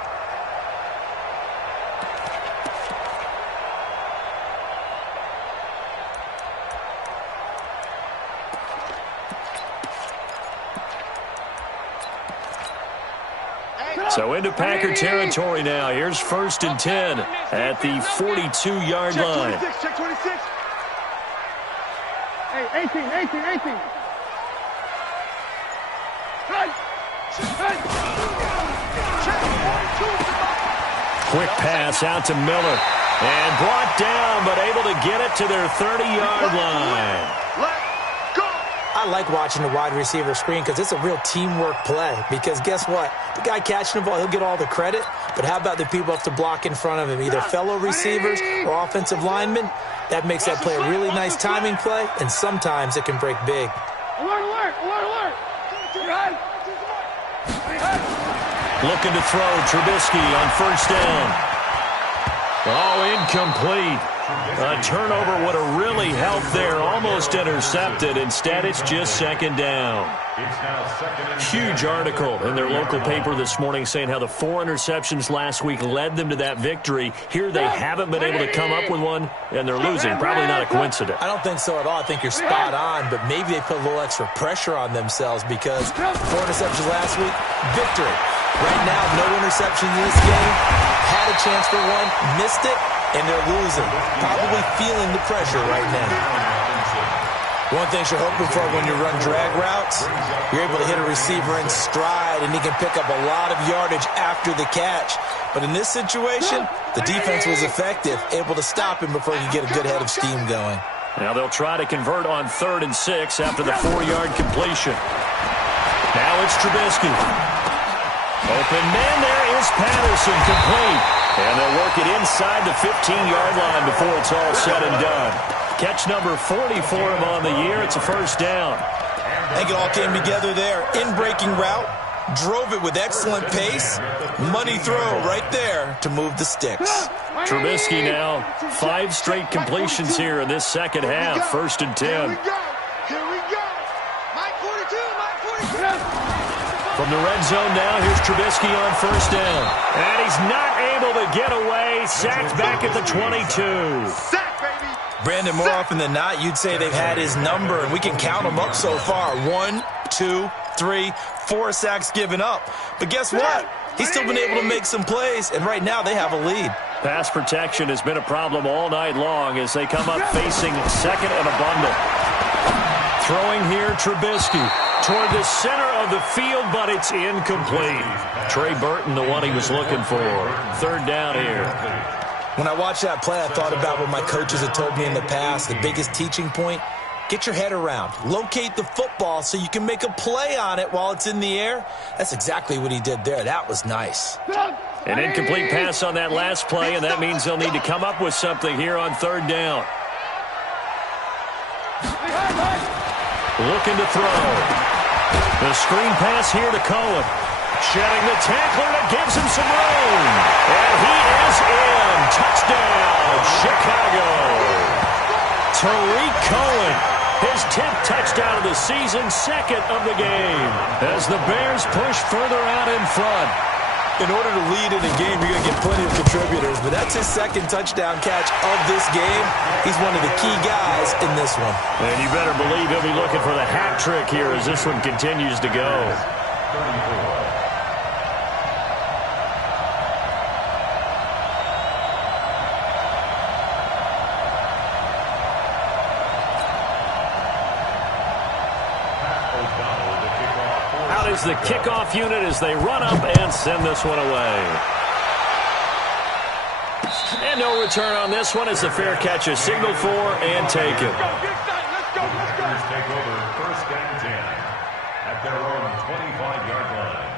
So into Packer territory now. Here's 1st and 10 at the 42-yard line. Check 26. Hey, 18. Quick pass out to Miller. And brought down, but able to get it to their 30-yard line. I like watching the wide receiver screen because it's a real teamwork play. Because guess what? The guy catching the ball, he'll get all the credit. But how about the people have to block in front of him? Either fellow receivers or offensive linemen. That makes that play a really nice timing play. And sometimes it can break big. Alert. Looking to throw. Trubisky on first down. Oh, incomplete. A turnover would have really helped there. Almost intercepted. Instead, it's just 2nd down. Huge article in their local paper this morning saying how the 4 interceptions last week led them to that victory. Here they haven't been able to come up with one, and they're losing. Probably not a coincidence. I don't think so at all. I think you're spot on, but maybe they put a little extra pressure on themselves because 4 interceptions last week, victory. Right now, no interceptions in this game. Had a chance for one, missed it, and they're losing. Probably feeling the pressure right now. One thing you're hoping for when you run drag routes, you're able to hit a receiver in stride, and he can pick up a lot of yardage after the catch. But in this situation, the defense was effective, able to stop him before he could get a good head of steam going. Now they'll try to convert on 3rd and 6 after the 4-yard completion. Now it's Trubisky. Open man, there is Patterson, complete. And they'll work it inside the 15-yard line before it's all said and done. Catch number 40 for him on the year. It's a first down. I think it all came together there. In-breaking route, Drove it with excellent pace. Money throw right there to move the sticks. Trubisky now, 5 straight completions here in this second half. 1st and 10. Here we go. Mike 42, Mike 42. From the red zone now, here's Trubisky on 1st down. And he's not able to get away. Sacked back at the 22. Sack, baby. Brandon, more often than not, you'd say they've had his number, and we can count them up so far. 1, 2, 3, 4 sacks given up. But guess what? He's still been able to make some plays, and right now they have a lead. Pass protection has been a problem all night long as they come up facing 2nd and a bundle. Throwing here, Trubisky toward the center of the field, but it's incomplete. Trey Burton, the one he was looking for. 3rd down here. When I watched that play, I thought about what my coaches had told me in the past. The biggest teaching point, get your head around. Locate the football so you can make a play on it while it's in the air. That's exactly what he did there. That was nice. An incomplete pass on that last play, and that means they'll need to come up with something here on 3rd down. Looking to throw. The screen pass here to Cohen. Shedding the tackler that gives him some room. And he is in. Touchdown, Chicago. Tariq Cohen, his 10th touchdown of the season, 2nd of the game. As the Bears push further out in front. In order to lead in a game, you're going to get plenty of contributors, but that's his 2nd touchdown catch of this game. He's one of the key guys in this one. And you better believe he'll be looking for the hat trick here as this one continues to go. 34. Is the kickoff unit as they run up and send this one away. And no return on this one as the fair catch is signaled for and taken. Packers take over 1st and 10 at their own 25-yard line.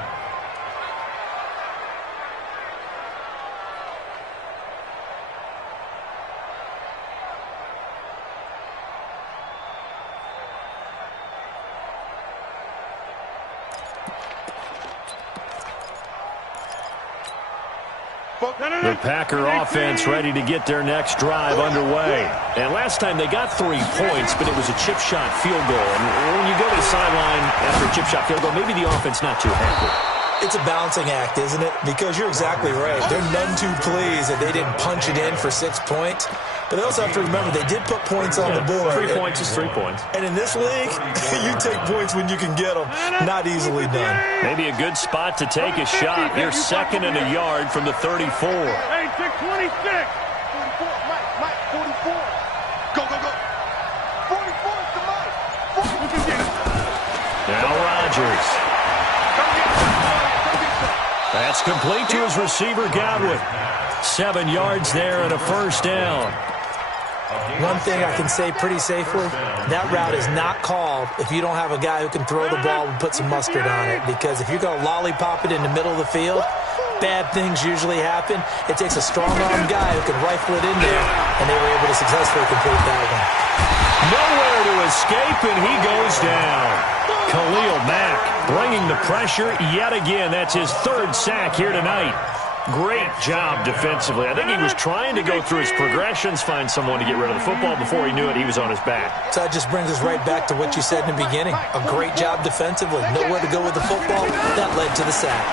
The Packer offense ready to get their next drive underway. And last time they got 3 points, but it was a chip shot field goal. And when you go to the sideline after a chip shot field goal, maybe the offense not too happy. It's a balancing act, isn't it? Because you're exactly right. They're none too pleased that they didn't punch it in for 6 points. But they also have to remember they did put points on the board. 3 points is 3 points. And in this league, you take points when you can get them. Not easily done. Maybe a good spot to take a shot. You're 2nd and a yard from the 34. Hey, 626. 44, Mike, 44. Go. 44 is the Mike. Now Rodgers. That's complete to his receiver, Godwin. 7 yards there and a 1st down. One thing I can say pretty safely, that route is not called if you don't have a guy who can throw the ball and put some mustard on it. Because if you're going to lollipop it in the middle of the field, bad things usually happen. It takes a strong-arm guy who can rifle it in there, and they were able to successfully complete that one. Nowhere to escape, and he goes down. Khalil Mack bringing the pressure yet again. That's his 3rd sack here tonight. Great job defensively. I think he was trying to go through his progressions, find someone to get rid of the football. Before he knew it, he was on his back. So that just brings us right back to what you said in the beginning. A great job defensively. Nowhere to go with the football. That led to the sack.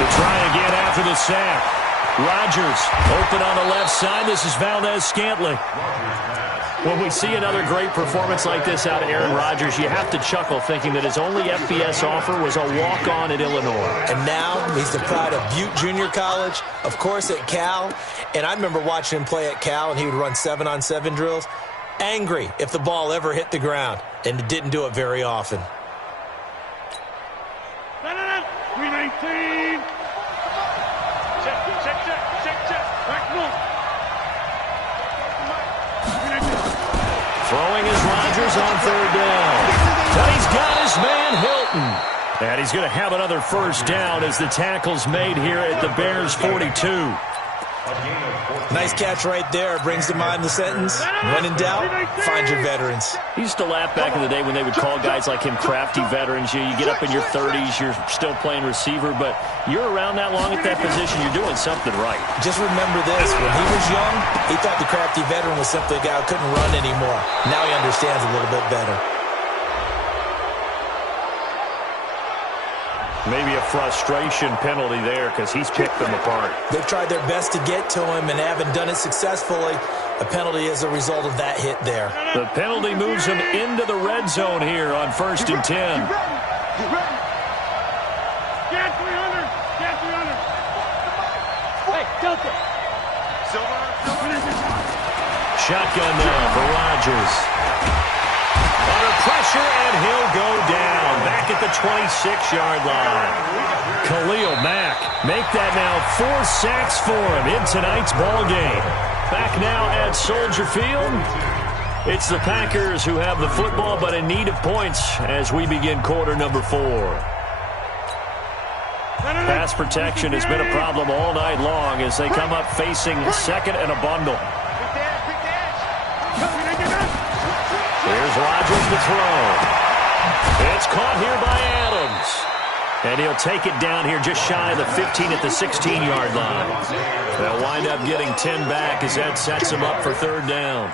To try again after the sack. Rodgers open on the left side. This is Valdez-Scantling. When we see another great performance like this out of Aaron Rodgers, you have to chuckle thinking that his only FBS offer was a walk-on at Illinois. And now he's the pride of Butte Junior College, of course at Cal. And I remember watching him play at Cal, and he would run 7-on-7 drills. Angry if the ball ever hit the ground, and it didn't do it very often. 319. Check. Back move. Throwing is Rodgers on 3rd down. But he's got his man Hilton. And he's going to have another 1st down as the tackle's made here at the Bears' 42. Nice catch right there. Brings to mind the sentence, when in doubt, find your veterans. He used to laugh back in the day when they would call guys like him crafty veterans. You get up in your 30s, you're still playing receiver, but you're around that long at that position, you're doing something right. Just remember this. When he was young, he thought the crafty veteran was simply a guy who couldn't run anymore. Now he understands a little bit better. Maybe a frustration penalty there because he's picked them apart. They've tried their best to get to him and haven't done it successfully. A penalty is a result of that hit there. The penalty moves him into the red zone here on 1st and 10. Get 300. Get 300. Hey, Delta. Shotgun now for Rodgers. Under pressure, and he'll go down. Back at the 26-yard line. Khalil Mack make that now 4 sacks for him in tonight's ball game. Back now at Soldier Field. It's the Packers who have the football, but in need of points as we begin quarter number 4. Pass protection has been a problem all night long as they come up facing second and a bundle. Here's Rodgers to throw. It's caught here by Adams. And he'll take it down here just shy of the 15 at the 16-yard line. They'll wind up getting 10 back as that sets them up for 3rd down.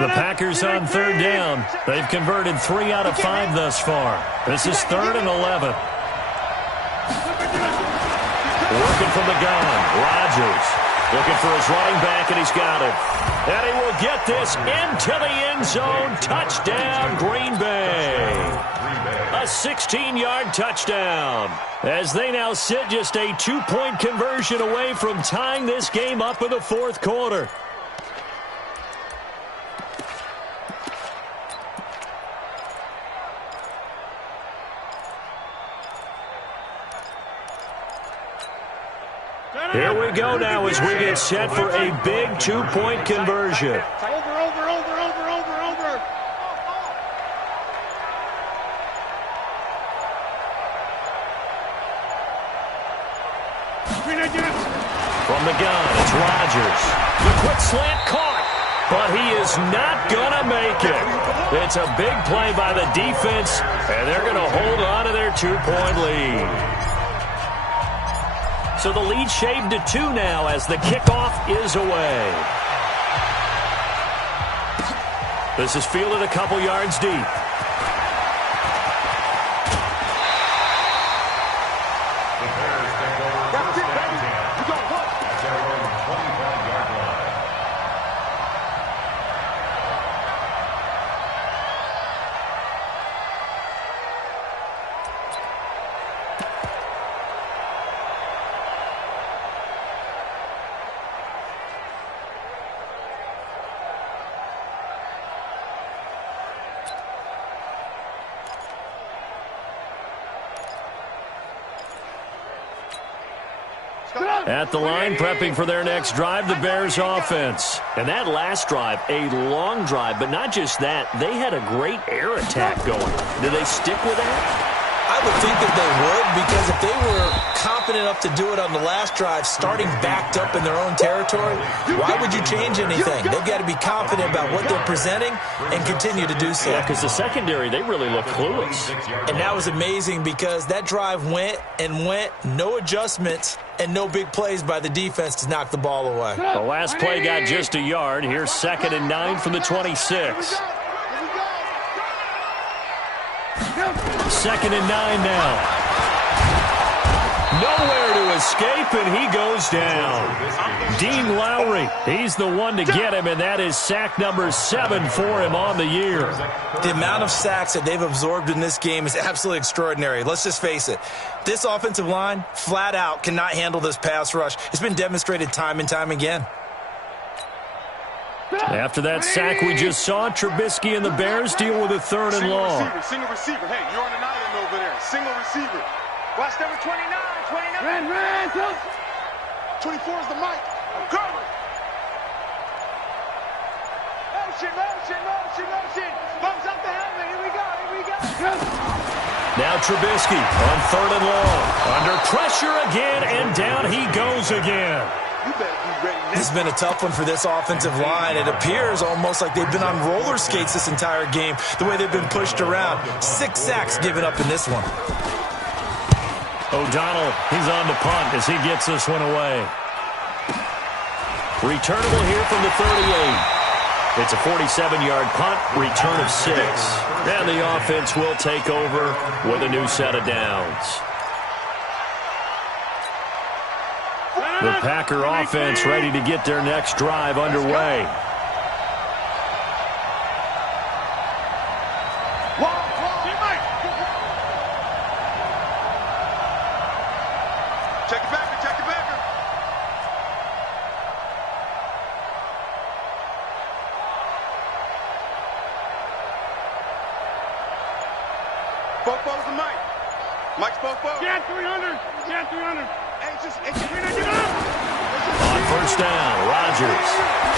The Packers on 3rd down. They've converted 3 out of 5 thus far. This is 3rd and 11. Working from the gun. Rodgers looking for his running back, and he's got it. And he will get this into the end zone. Touchdown, Green Bay. A 16-yard touchdown. As they now sit just a 2-point conversion away from tying this game up in the 4th quarter. Here we go now as we get set for a big 2-point conversion. Over. From the gun, it's Rodgers. The quick slant caught, but he is not going to make it. It's a big play by the defense, and they're going to hold on to their 2-point lead. So the lead shaved to 2 now as the kickoff is away. This is fielded a couple yards deep. At the line, prepping for their next drive, the Bears offense. And that last drive, a long drive, but not just that. They had a great air attack going. Do they stick with that? I would think that they would, because if they were confident enough to do it on the last drive, starting backed up in their own territory, why would you change anything? They've got to be confident about what they're presenting and continue to do so. Yeah, because the secondary, they really look clueless. And that was amazing because that drive went and went, no adjustments, and no big plays by the defense to knock the ball away. The last play got just a yard. Here's 2nd and 9 from the 26. 2nd and 9 now. Nowhere to escape, and he goes down. Dean Lowry, he's the one to get him, and that is sack number 7 for him on the year. The amount of sacks that they've absorbed in this game is absolutely extraordinary. Let's just face it. This offensive line, flat out, cannot handle this pass rush. It's been demonstrated time and time again. After that sack we just saw, Trubisky and the Bears deal with a 3rd and long. Single receiver. Hey, you're on an island over there. Single receiver. Watch number 29. 29. Ran. 24 is the mic. I'm coming. Motion. Bumps up the helmet. Here we go. Now Trubisky on 3rd and long. Under pressure again, and down he goes again. You better be ready now. This has been a tough one for this offensive line. It appears almost like they've been on roller skates this entire game, the way they've been pushed around. 6 sacks given up in this one. O'Donnell, he's on to punt as he gets this one away. Returnable here from the 38. It's a 47-yard punt, return of 6. And the offense will take over with a new set of downs. The Packer offense ready to get their next drive underway. Check it back, check it back. Fofo's the mic. Mike's Fofo. Get 300. Get 300. On first down, Rodgers.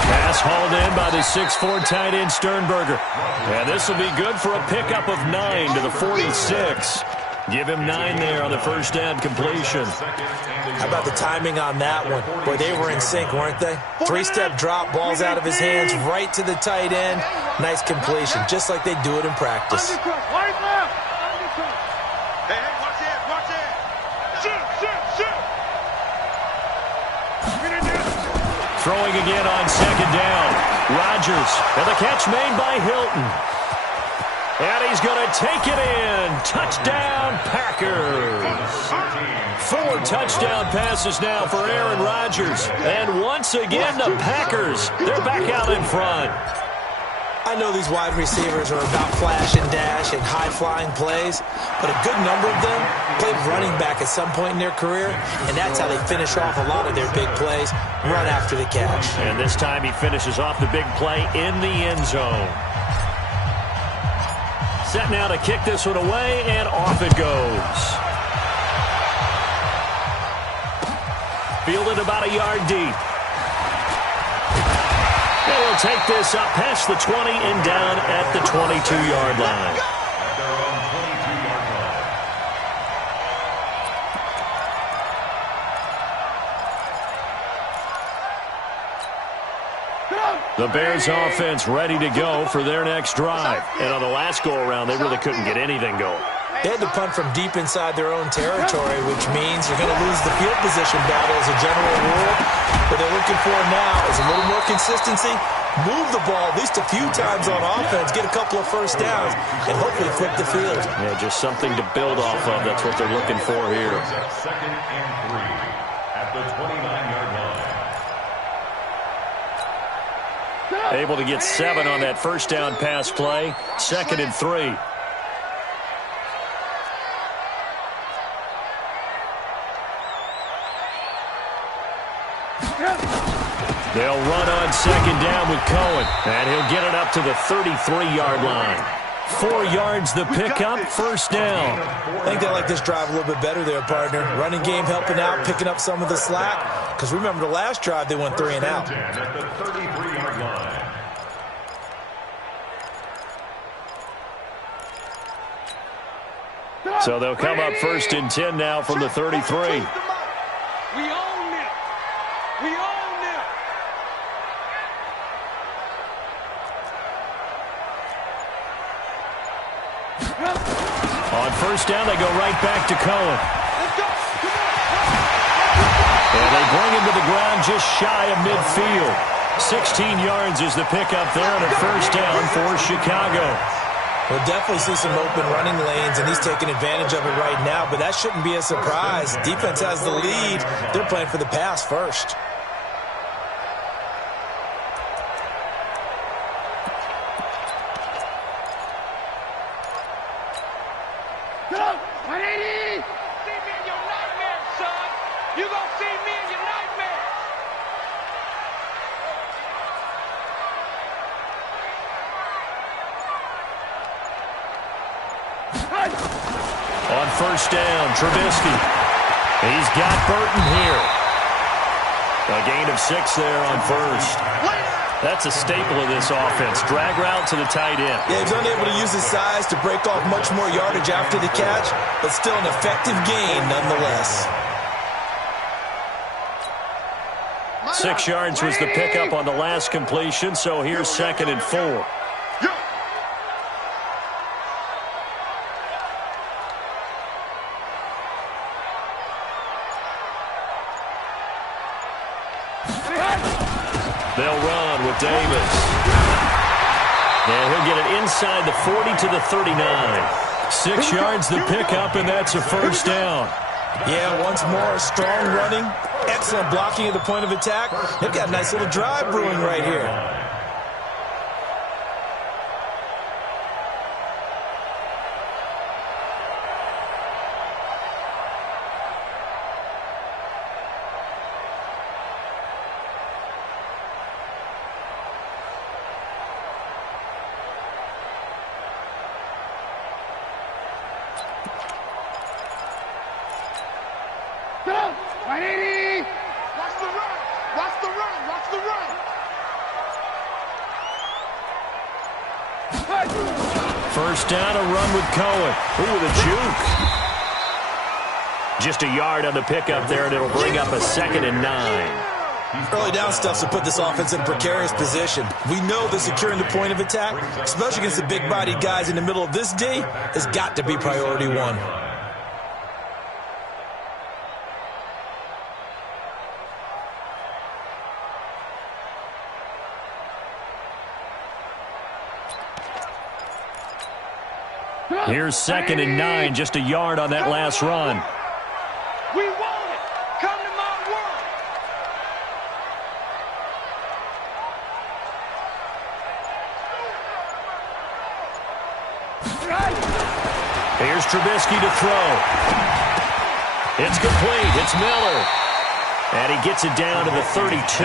Pass hauled in by the 6'4" tight end Sternberger. And this will be good for a pickup of 9 to the 46. Give him 9 there on the first down completion. How about the timing on that one? Boy, they were in sync, weren't they? 3-step drop, balls out of his hands, right to the tight end. Nice completion, just like they do it in practice. Right left. Hey, watch it, watch it. Shoot. Throwing again on second down. Rodgers, and the catch made by Hilton. And he's going to take it in. Touchdown, Packers. 4 touchdown passes now for Aaron Rodgers. And once again, the Packers, they're back out in front. I know these wide receivers are about flash and dash and high-flying plays, but a good number of them played running back at some point in their career, and that's how they finish off a lot of their big plays, run after the catch. And this time he finishes off the big play in the end zone. Set now to kick this one away, and off it goes. Fielded about a yard deep. They will take this up past the 20 and down at the 22-yard line. The Bears offense ready to go for their next drive. And on the last go-around, they really couldn't get anything going. They had to punt from deep inside their own territory, which means you're going to lose the field position battle as a general rule. What they're looking for now is a little more consistency, move the ball at least a few times on offense, get a couple of first downs, and hopefully flip the field. Yeah, just something to build off of. That's what they're looking for here. Second and 3 at the 29-yard line. Able to get 7 on that first down pass play. Second and 3. They'll run on second down with Cohen, and he'll get it up to the 33-yard line. 4 yards the pickup, first down. I think they like this drive a little bit better there, partner. Running game helping out, picking up some of the slack. Because remember the last drive, they went 3 and out. At the 33-yard line. So they'll come up first and 10 now from the 33. We own it. We own it. On first down, they go right back to Cohen. And they bring him to the ground just shy of midfield. 16 yards is the pickup there on a first down for Chicago. We'll definitely see some open running lanes, and he's taking advantage of it right now, but that shouldn't be a surprise. Defense has the lead. They're playing for the pass first. Go! 180! See me in your nightmare, son! You gonna see me in your nightmare! On first down, Trubisky. He's got Burton here. A gain of 6 there on first. That's a staple of this offense. Drag route to the tight end. Yeah, he's unable to use his size to break off much more yardage after the catch, but still an effective gain nonetheless. 6 yards was the pickup on the last completion, so here's 2nd and 4. They'll run with Davis. And he'll get it inside the 40 to the 39. 6 yards the pickup, and that's a first down. Yeah, once more, strong running, excellent blocking at the point of attack. They've got a nice little drive brewing right here. First down, a run with Cohen. Ooh, the juke. Just a yard on the pickup there, and it'll bring up a 2nd and 9. Early down stuff to put this offense in a precarious position. We know that securing the point of attack, especially against the big-bodied guys in the middle of this D, has got to be priority one. Here's 2nd and 9, just a yard on that last run. We want it. Come to my world. Here's Trubisky to throw. It's complete. It's Miller. And he gets it down to the 32.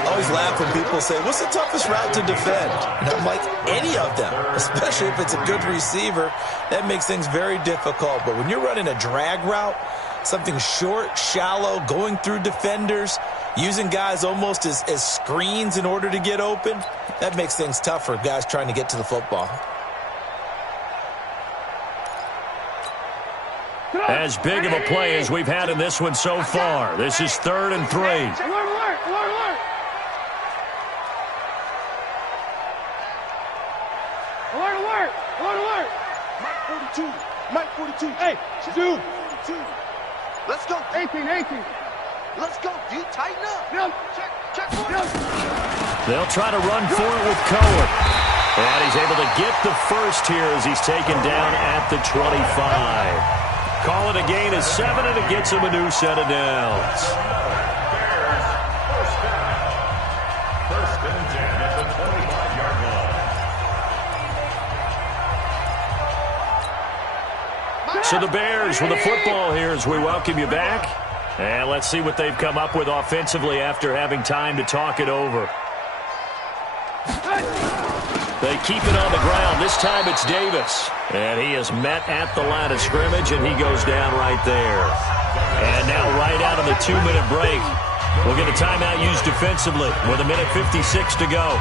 I always laugh when people say, what's the toughest route to defend? And I'm like, any of them, especially if it's a good receiver. That makes things very difficult. But when you're running a drag route, something short, shallow, going through defenders, using guys almost as screens in order to get open, that makes things tough for guys trying to get to the football. As big of a play as we've had in this one so far. This is 3rd and 3. Alert! Mike 42. Hey, dude. 42. Let's go. 18. Let's go. You tighten up. No. Check. No. They'll try to run for it with Cohen. And he's able to get the first here as he's taken down at the 25. Call it a gain of 7, and it gets him a new set of downs. Bears, first down. 1st and 10 at the 25-yard line. So the Bears with the football here as we welcome you back. And let's see what they've come up with offensively after having time to talk it over. They keep it on the ground. This time it's Davis. And he is met at the line of scrimmage, and he goes down right there. And now right out of the 2-minute break, we'll get a timeout used defensively with 1:56 to go.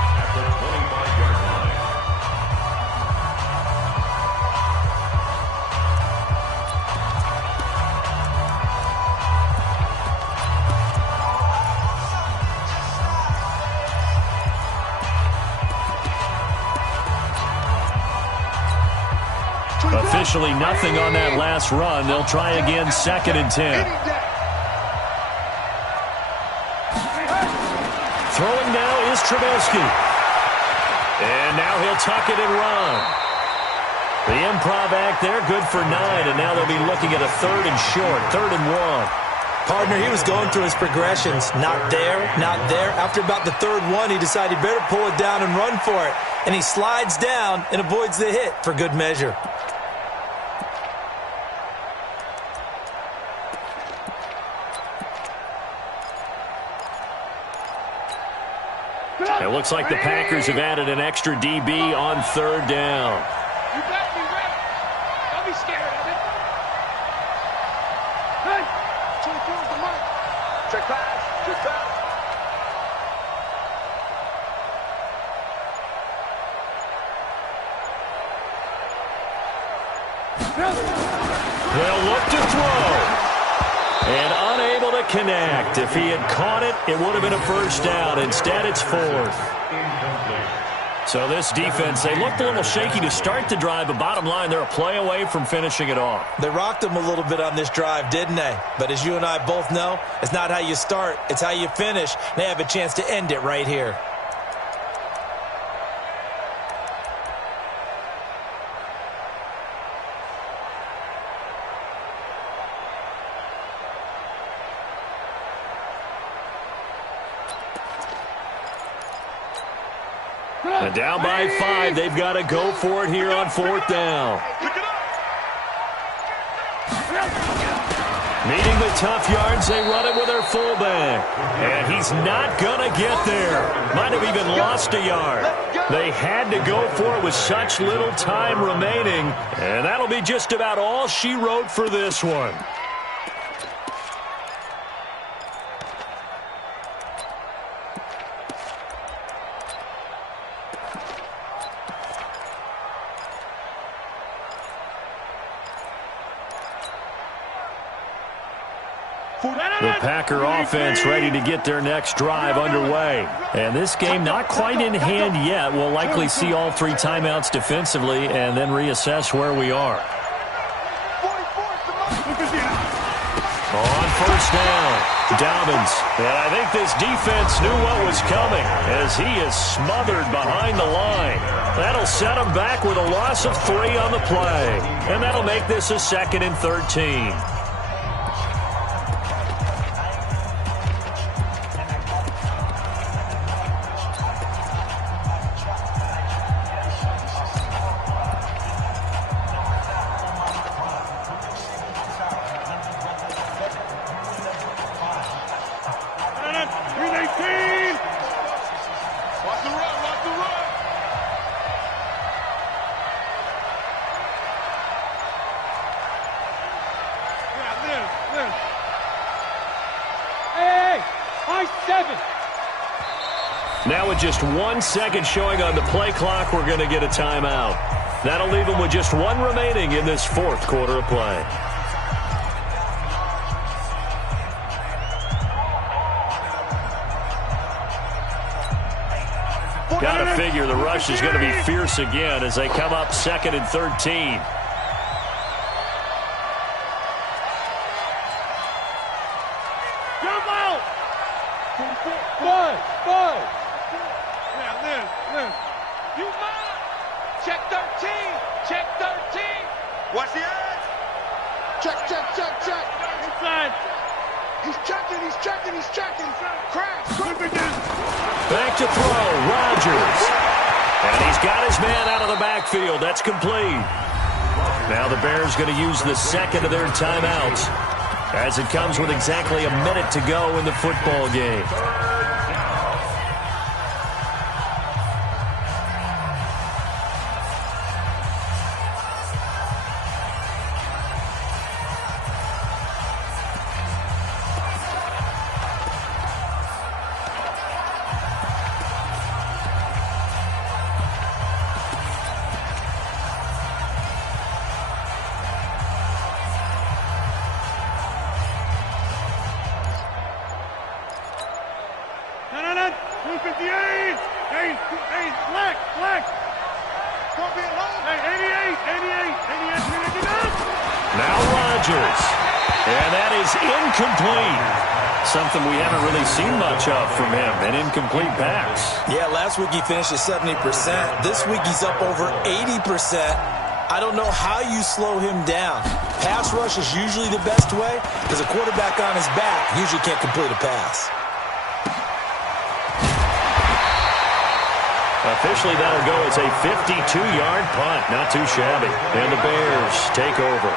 Officially nothing on that last run. They'll try again, 2nd and 10. Throwing now is Trubisky. And now he'll tuck it and run. The improv act there, good for 9, and now they'll be looking at a 3rd and short, 3rd and 1. Partner, he was going through his progressions. Not there, not there. After about the 3rd one, he decided he better pull it down and run for it. And he slides down and avoids the hit for good measure. It looks like the Packers have added an extra DB on 3rd down. You better be ready. Don't be scared of it. Hey, 24 is the mark. Check pass. They'll look to throw. And unable to to connect. If he had caught it, it would have been a first down. Instead, it's fourth. So this defense, they looked a little shaky to start the drive, but bottom line, they're a play away from finishing it off. They rocked them a little bit on this drive, didn't they? But as you and I both know, it's not how you start, it's how you finish. They have a chance to end it right here. And down by 5, they've got to go for it here on fourth down. Meeting the tough yards, they run it with their fullback. And he's not going to get there. Might have even lost a yard. They had to go for it with such little time remaining. And that'll be just about all she wrote for this one. The Packer offense ready to get their next drive underway. And this game not quite in hand yet. We'll likely see all 3 timeouts defensively and then reassess where we are. On first down, Dobbins. And I think this defense knew what was coming as he is smothered behind the line. That'll set him back with a loss of 3 on the play. And that'll make this a 2nd and 13. Now with just 1 second showing on the play clock, we're going to get a timeout. That'll leave them with just 1 remaining in this 4th quarter of play. Got to figure the rush is going to be fierce again as they come up 2nd and 13. Check 13. Check 13. Watch the edge. Check. Inside. He's checking. Crash. Back to throw, Rodgers. And he's got his man out of the backfield. That's complete. Now the Bears going to use the 2nd of their timeouts as it comes with exactly a minute to go in the football game. Now Rodgers. And that is incomplete. Something we haven't really seen much of from him, an incomplete pass. Yeah, last week he finished at 70%. This week he's up over 80%. I don't know how you slow him down. Pass rush is usually the best way because a quarterback on his back usually can't complete a pass. Officially, that'll go as a 52-yard punt. Not too shabby. And the Bears take over.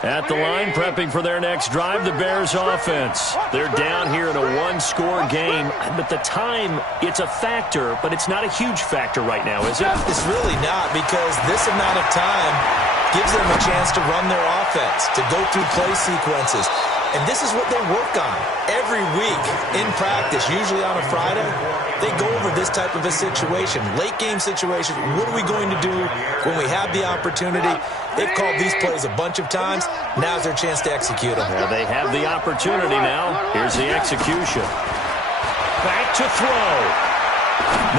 At the line, prepping for their next drive, the Bears offense. They're down here in a 1-score game, but the time, it's a factor, but it's not a huge factor right now, is it? It's really not, because this amount of time gives them a chance to run their offense, to go through play sequences. And this is what they work on every week in practice, usually on a Friday. They go over this type of a situation, late game situation. What are we going to do when we have the opportunity? They've called these plays a bunch of times. Now's their chance to execute them. Yeah, they have the opportunity now. Here's the execution. Back to throw.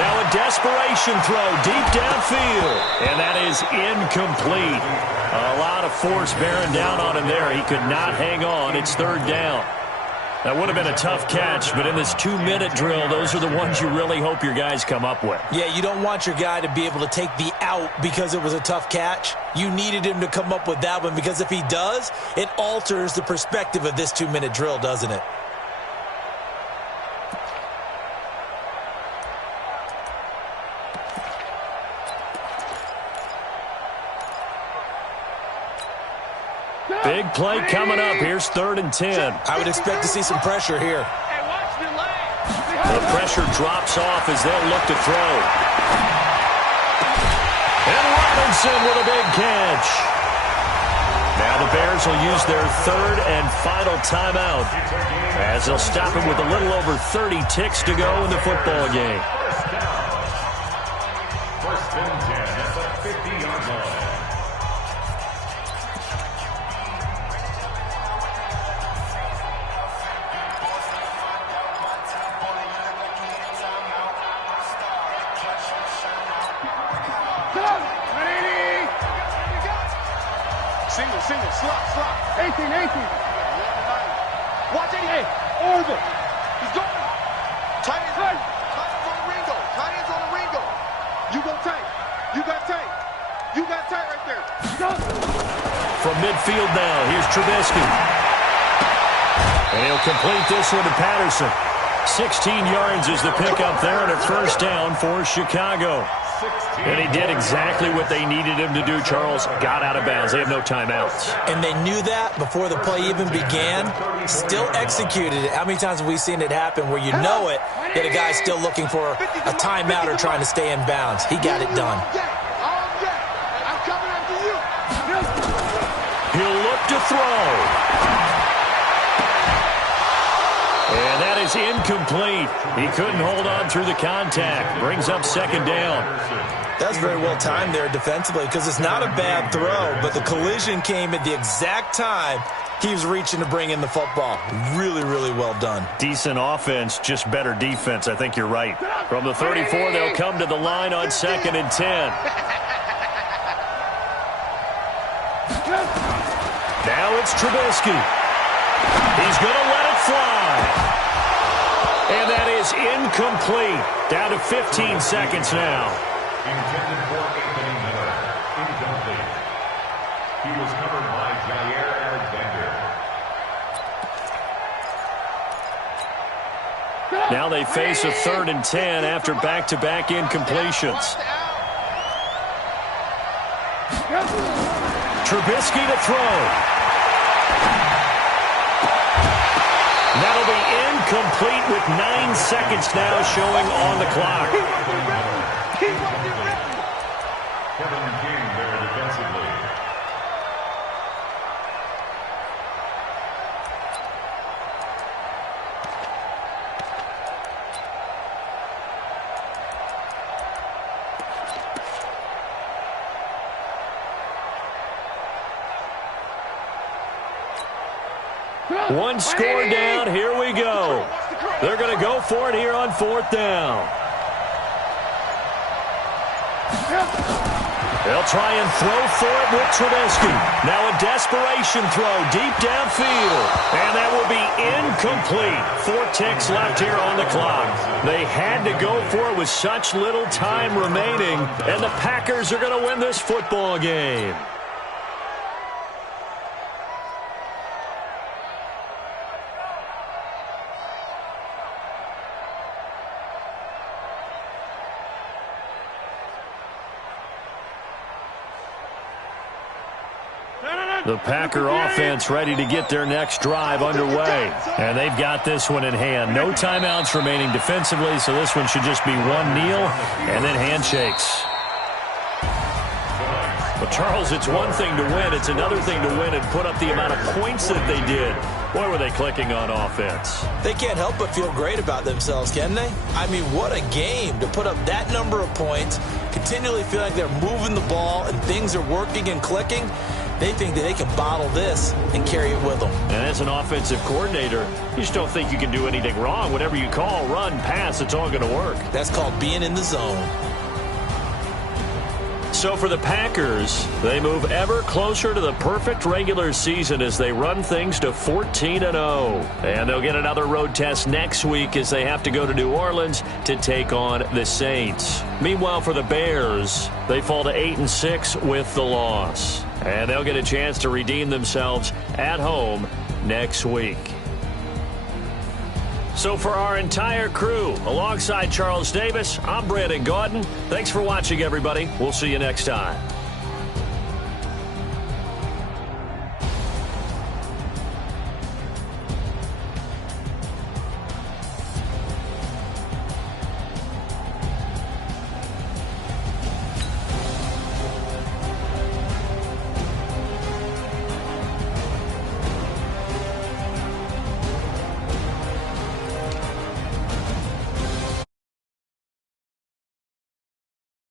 Now a desperation throw deep downfield. And that is incomplete. A lot of force bearing down on him there. He could not hang on. It's third down. That would have been a tough catch, but in this 2-minute drill, those are the ones you really hope your guys come up with. Yeah, you don't want your guy to be able to take the out because it was a tough catch. You needed him to come up with that one because if he does, it alters the perspective of this 2-minute drill, doesn't it? Big play coming up. Here's 3rd and 10. I would expect to see some pressure here. The pressure drops off as they'll look to throw. And Robinson with a big catch. Now the Bears will use their 3rd and final timeout as they'll stop him with a little over 30 ticks to go in the football game. First and 10 at the 50-yard line. Single, slot. 18. Watch it. Hey, over. He's going. Tight ends on the Ringo. Tight ends on the Ringo. You go tight. You got tight. You got tight right there. From midfield now, here's Trubisky. And he'll complete this one to Patterson. 16 yards is the pickup there and a first down for Chicago. And he did exactly what they needed him to do, Charles. Got out of bounds. They have no timeouts. And they knew that before the play even began. Still executed it. How many times have we seen it happen where you know it, that a guy's still looking for a timeout or trying to stay in bounds? He got it done. I'm coming after you. He'll look to throw. And that is incomplete. He couldn't hold on through the contact. Brings up second down. That's very well timed there defensively because it's not a bad throw, but the collision came at the exact time he was reaching to bring in the football. Really, really well done. Decent offense, just better defense. I think you're right. From the 34, they'll come to the line on 2nd and 10. Now it's Trubisky. He's going to let it fly. And that is incomplete. Down to 15 seconds now. Intended for Anthony Miller. Incomplete. He was covered by Jair Alexander. Now they face a 3rd and 10 after back-to-back incompletions. Trubisky to throw. That'll be incomplete with 9 seconds now showing on the clock. Kevin King there defensively. One score down. Here we go. They're going to go for it here on 4th down. They'll try and throw for it with Trubisky. Now a desperation throw deep downfield. And that will be incomplete. 4 ticks left here on the clock. They had to go for it with such little time remaining. And the Packers are going to win this football game. The Packer offense ready to get their next drive underway. And they've got this one in hand. No timeouts remaining defensively, so this one should just be one kneel and then handshakes. But, Charles, it's one thing to win. It's another thing to win and put up the amount of points that they did. Boy, were they clicking on offense. They can't help but feel great about themselves, can they? I mean, what a game to put up that number of points, continually feel like they're moving the ball and things are working and clicking. They think that they can bottle this and carry it with them. And as an offensive coordinator, you just don't think you can do anything wrong. Whatever you call, run, pass, it's all going to work. That's called being in the zone. So for the Packers, they move ever closer to the perfect regular season as they run things to 14-0. And they'll get another road test next week as they have to go to New Orleans to take on the Saints. Meanwhile, for the Bears, they fall to 8-6 with the loss. And they'll get a chance to redeem themselves at home next week. So for our entire crew, alongside Charles Davis, I'm Brandon Gaudin. Thanks for watching, everybody. We'll see you next time.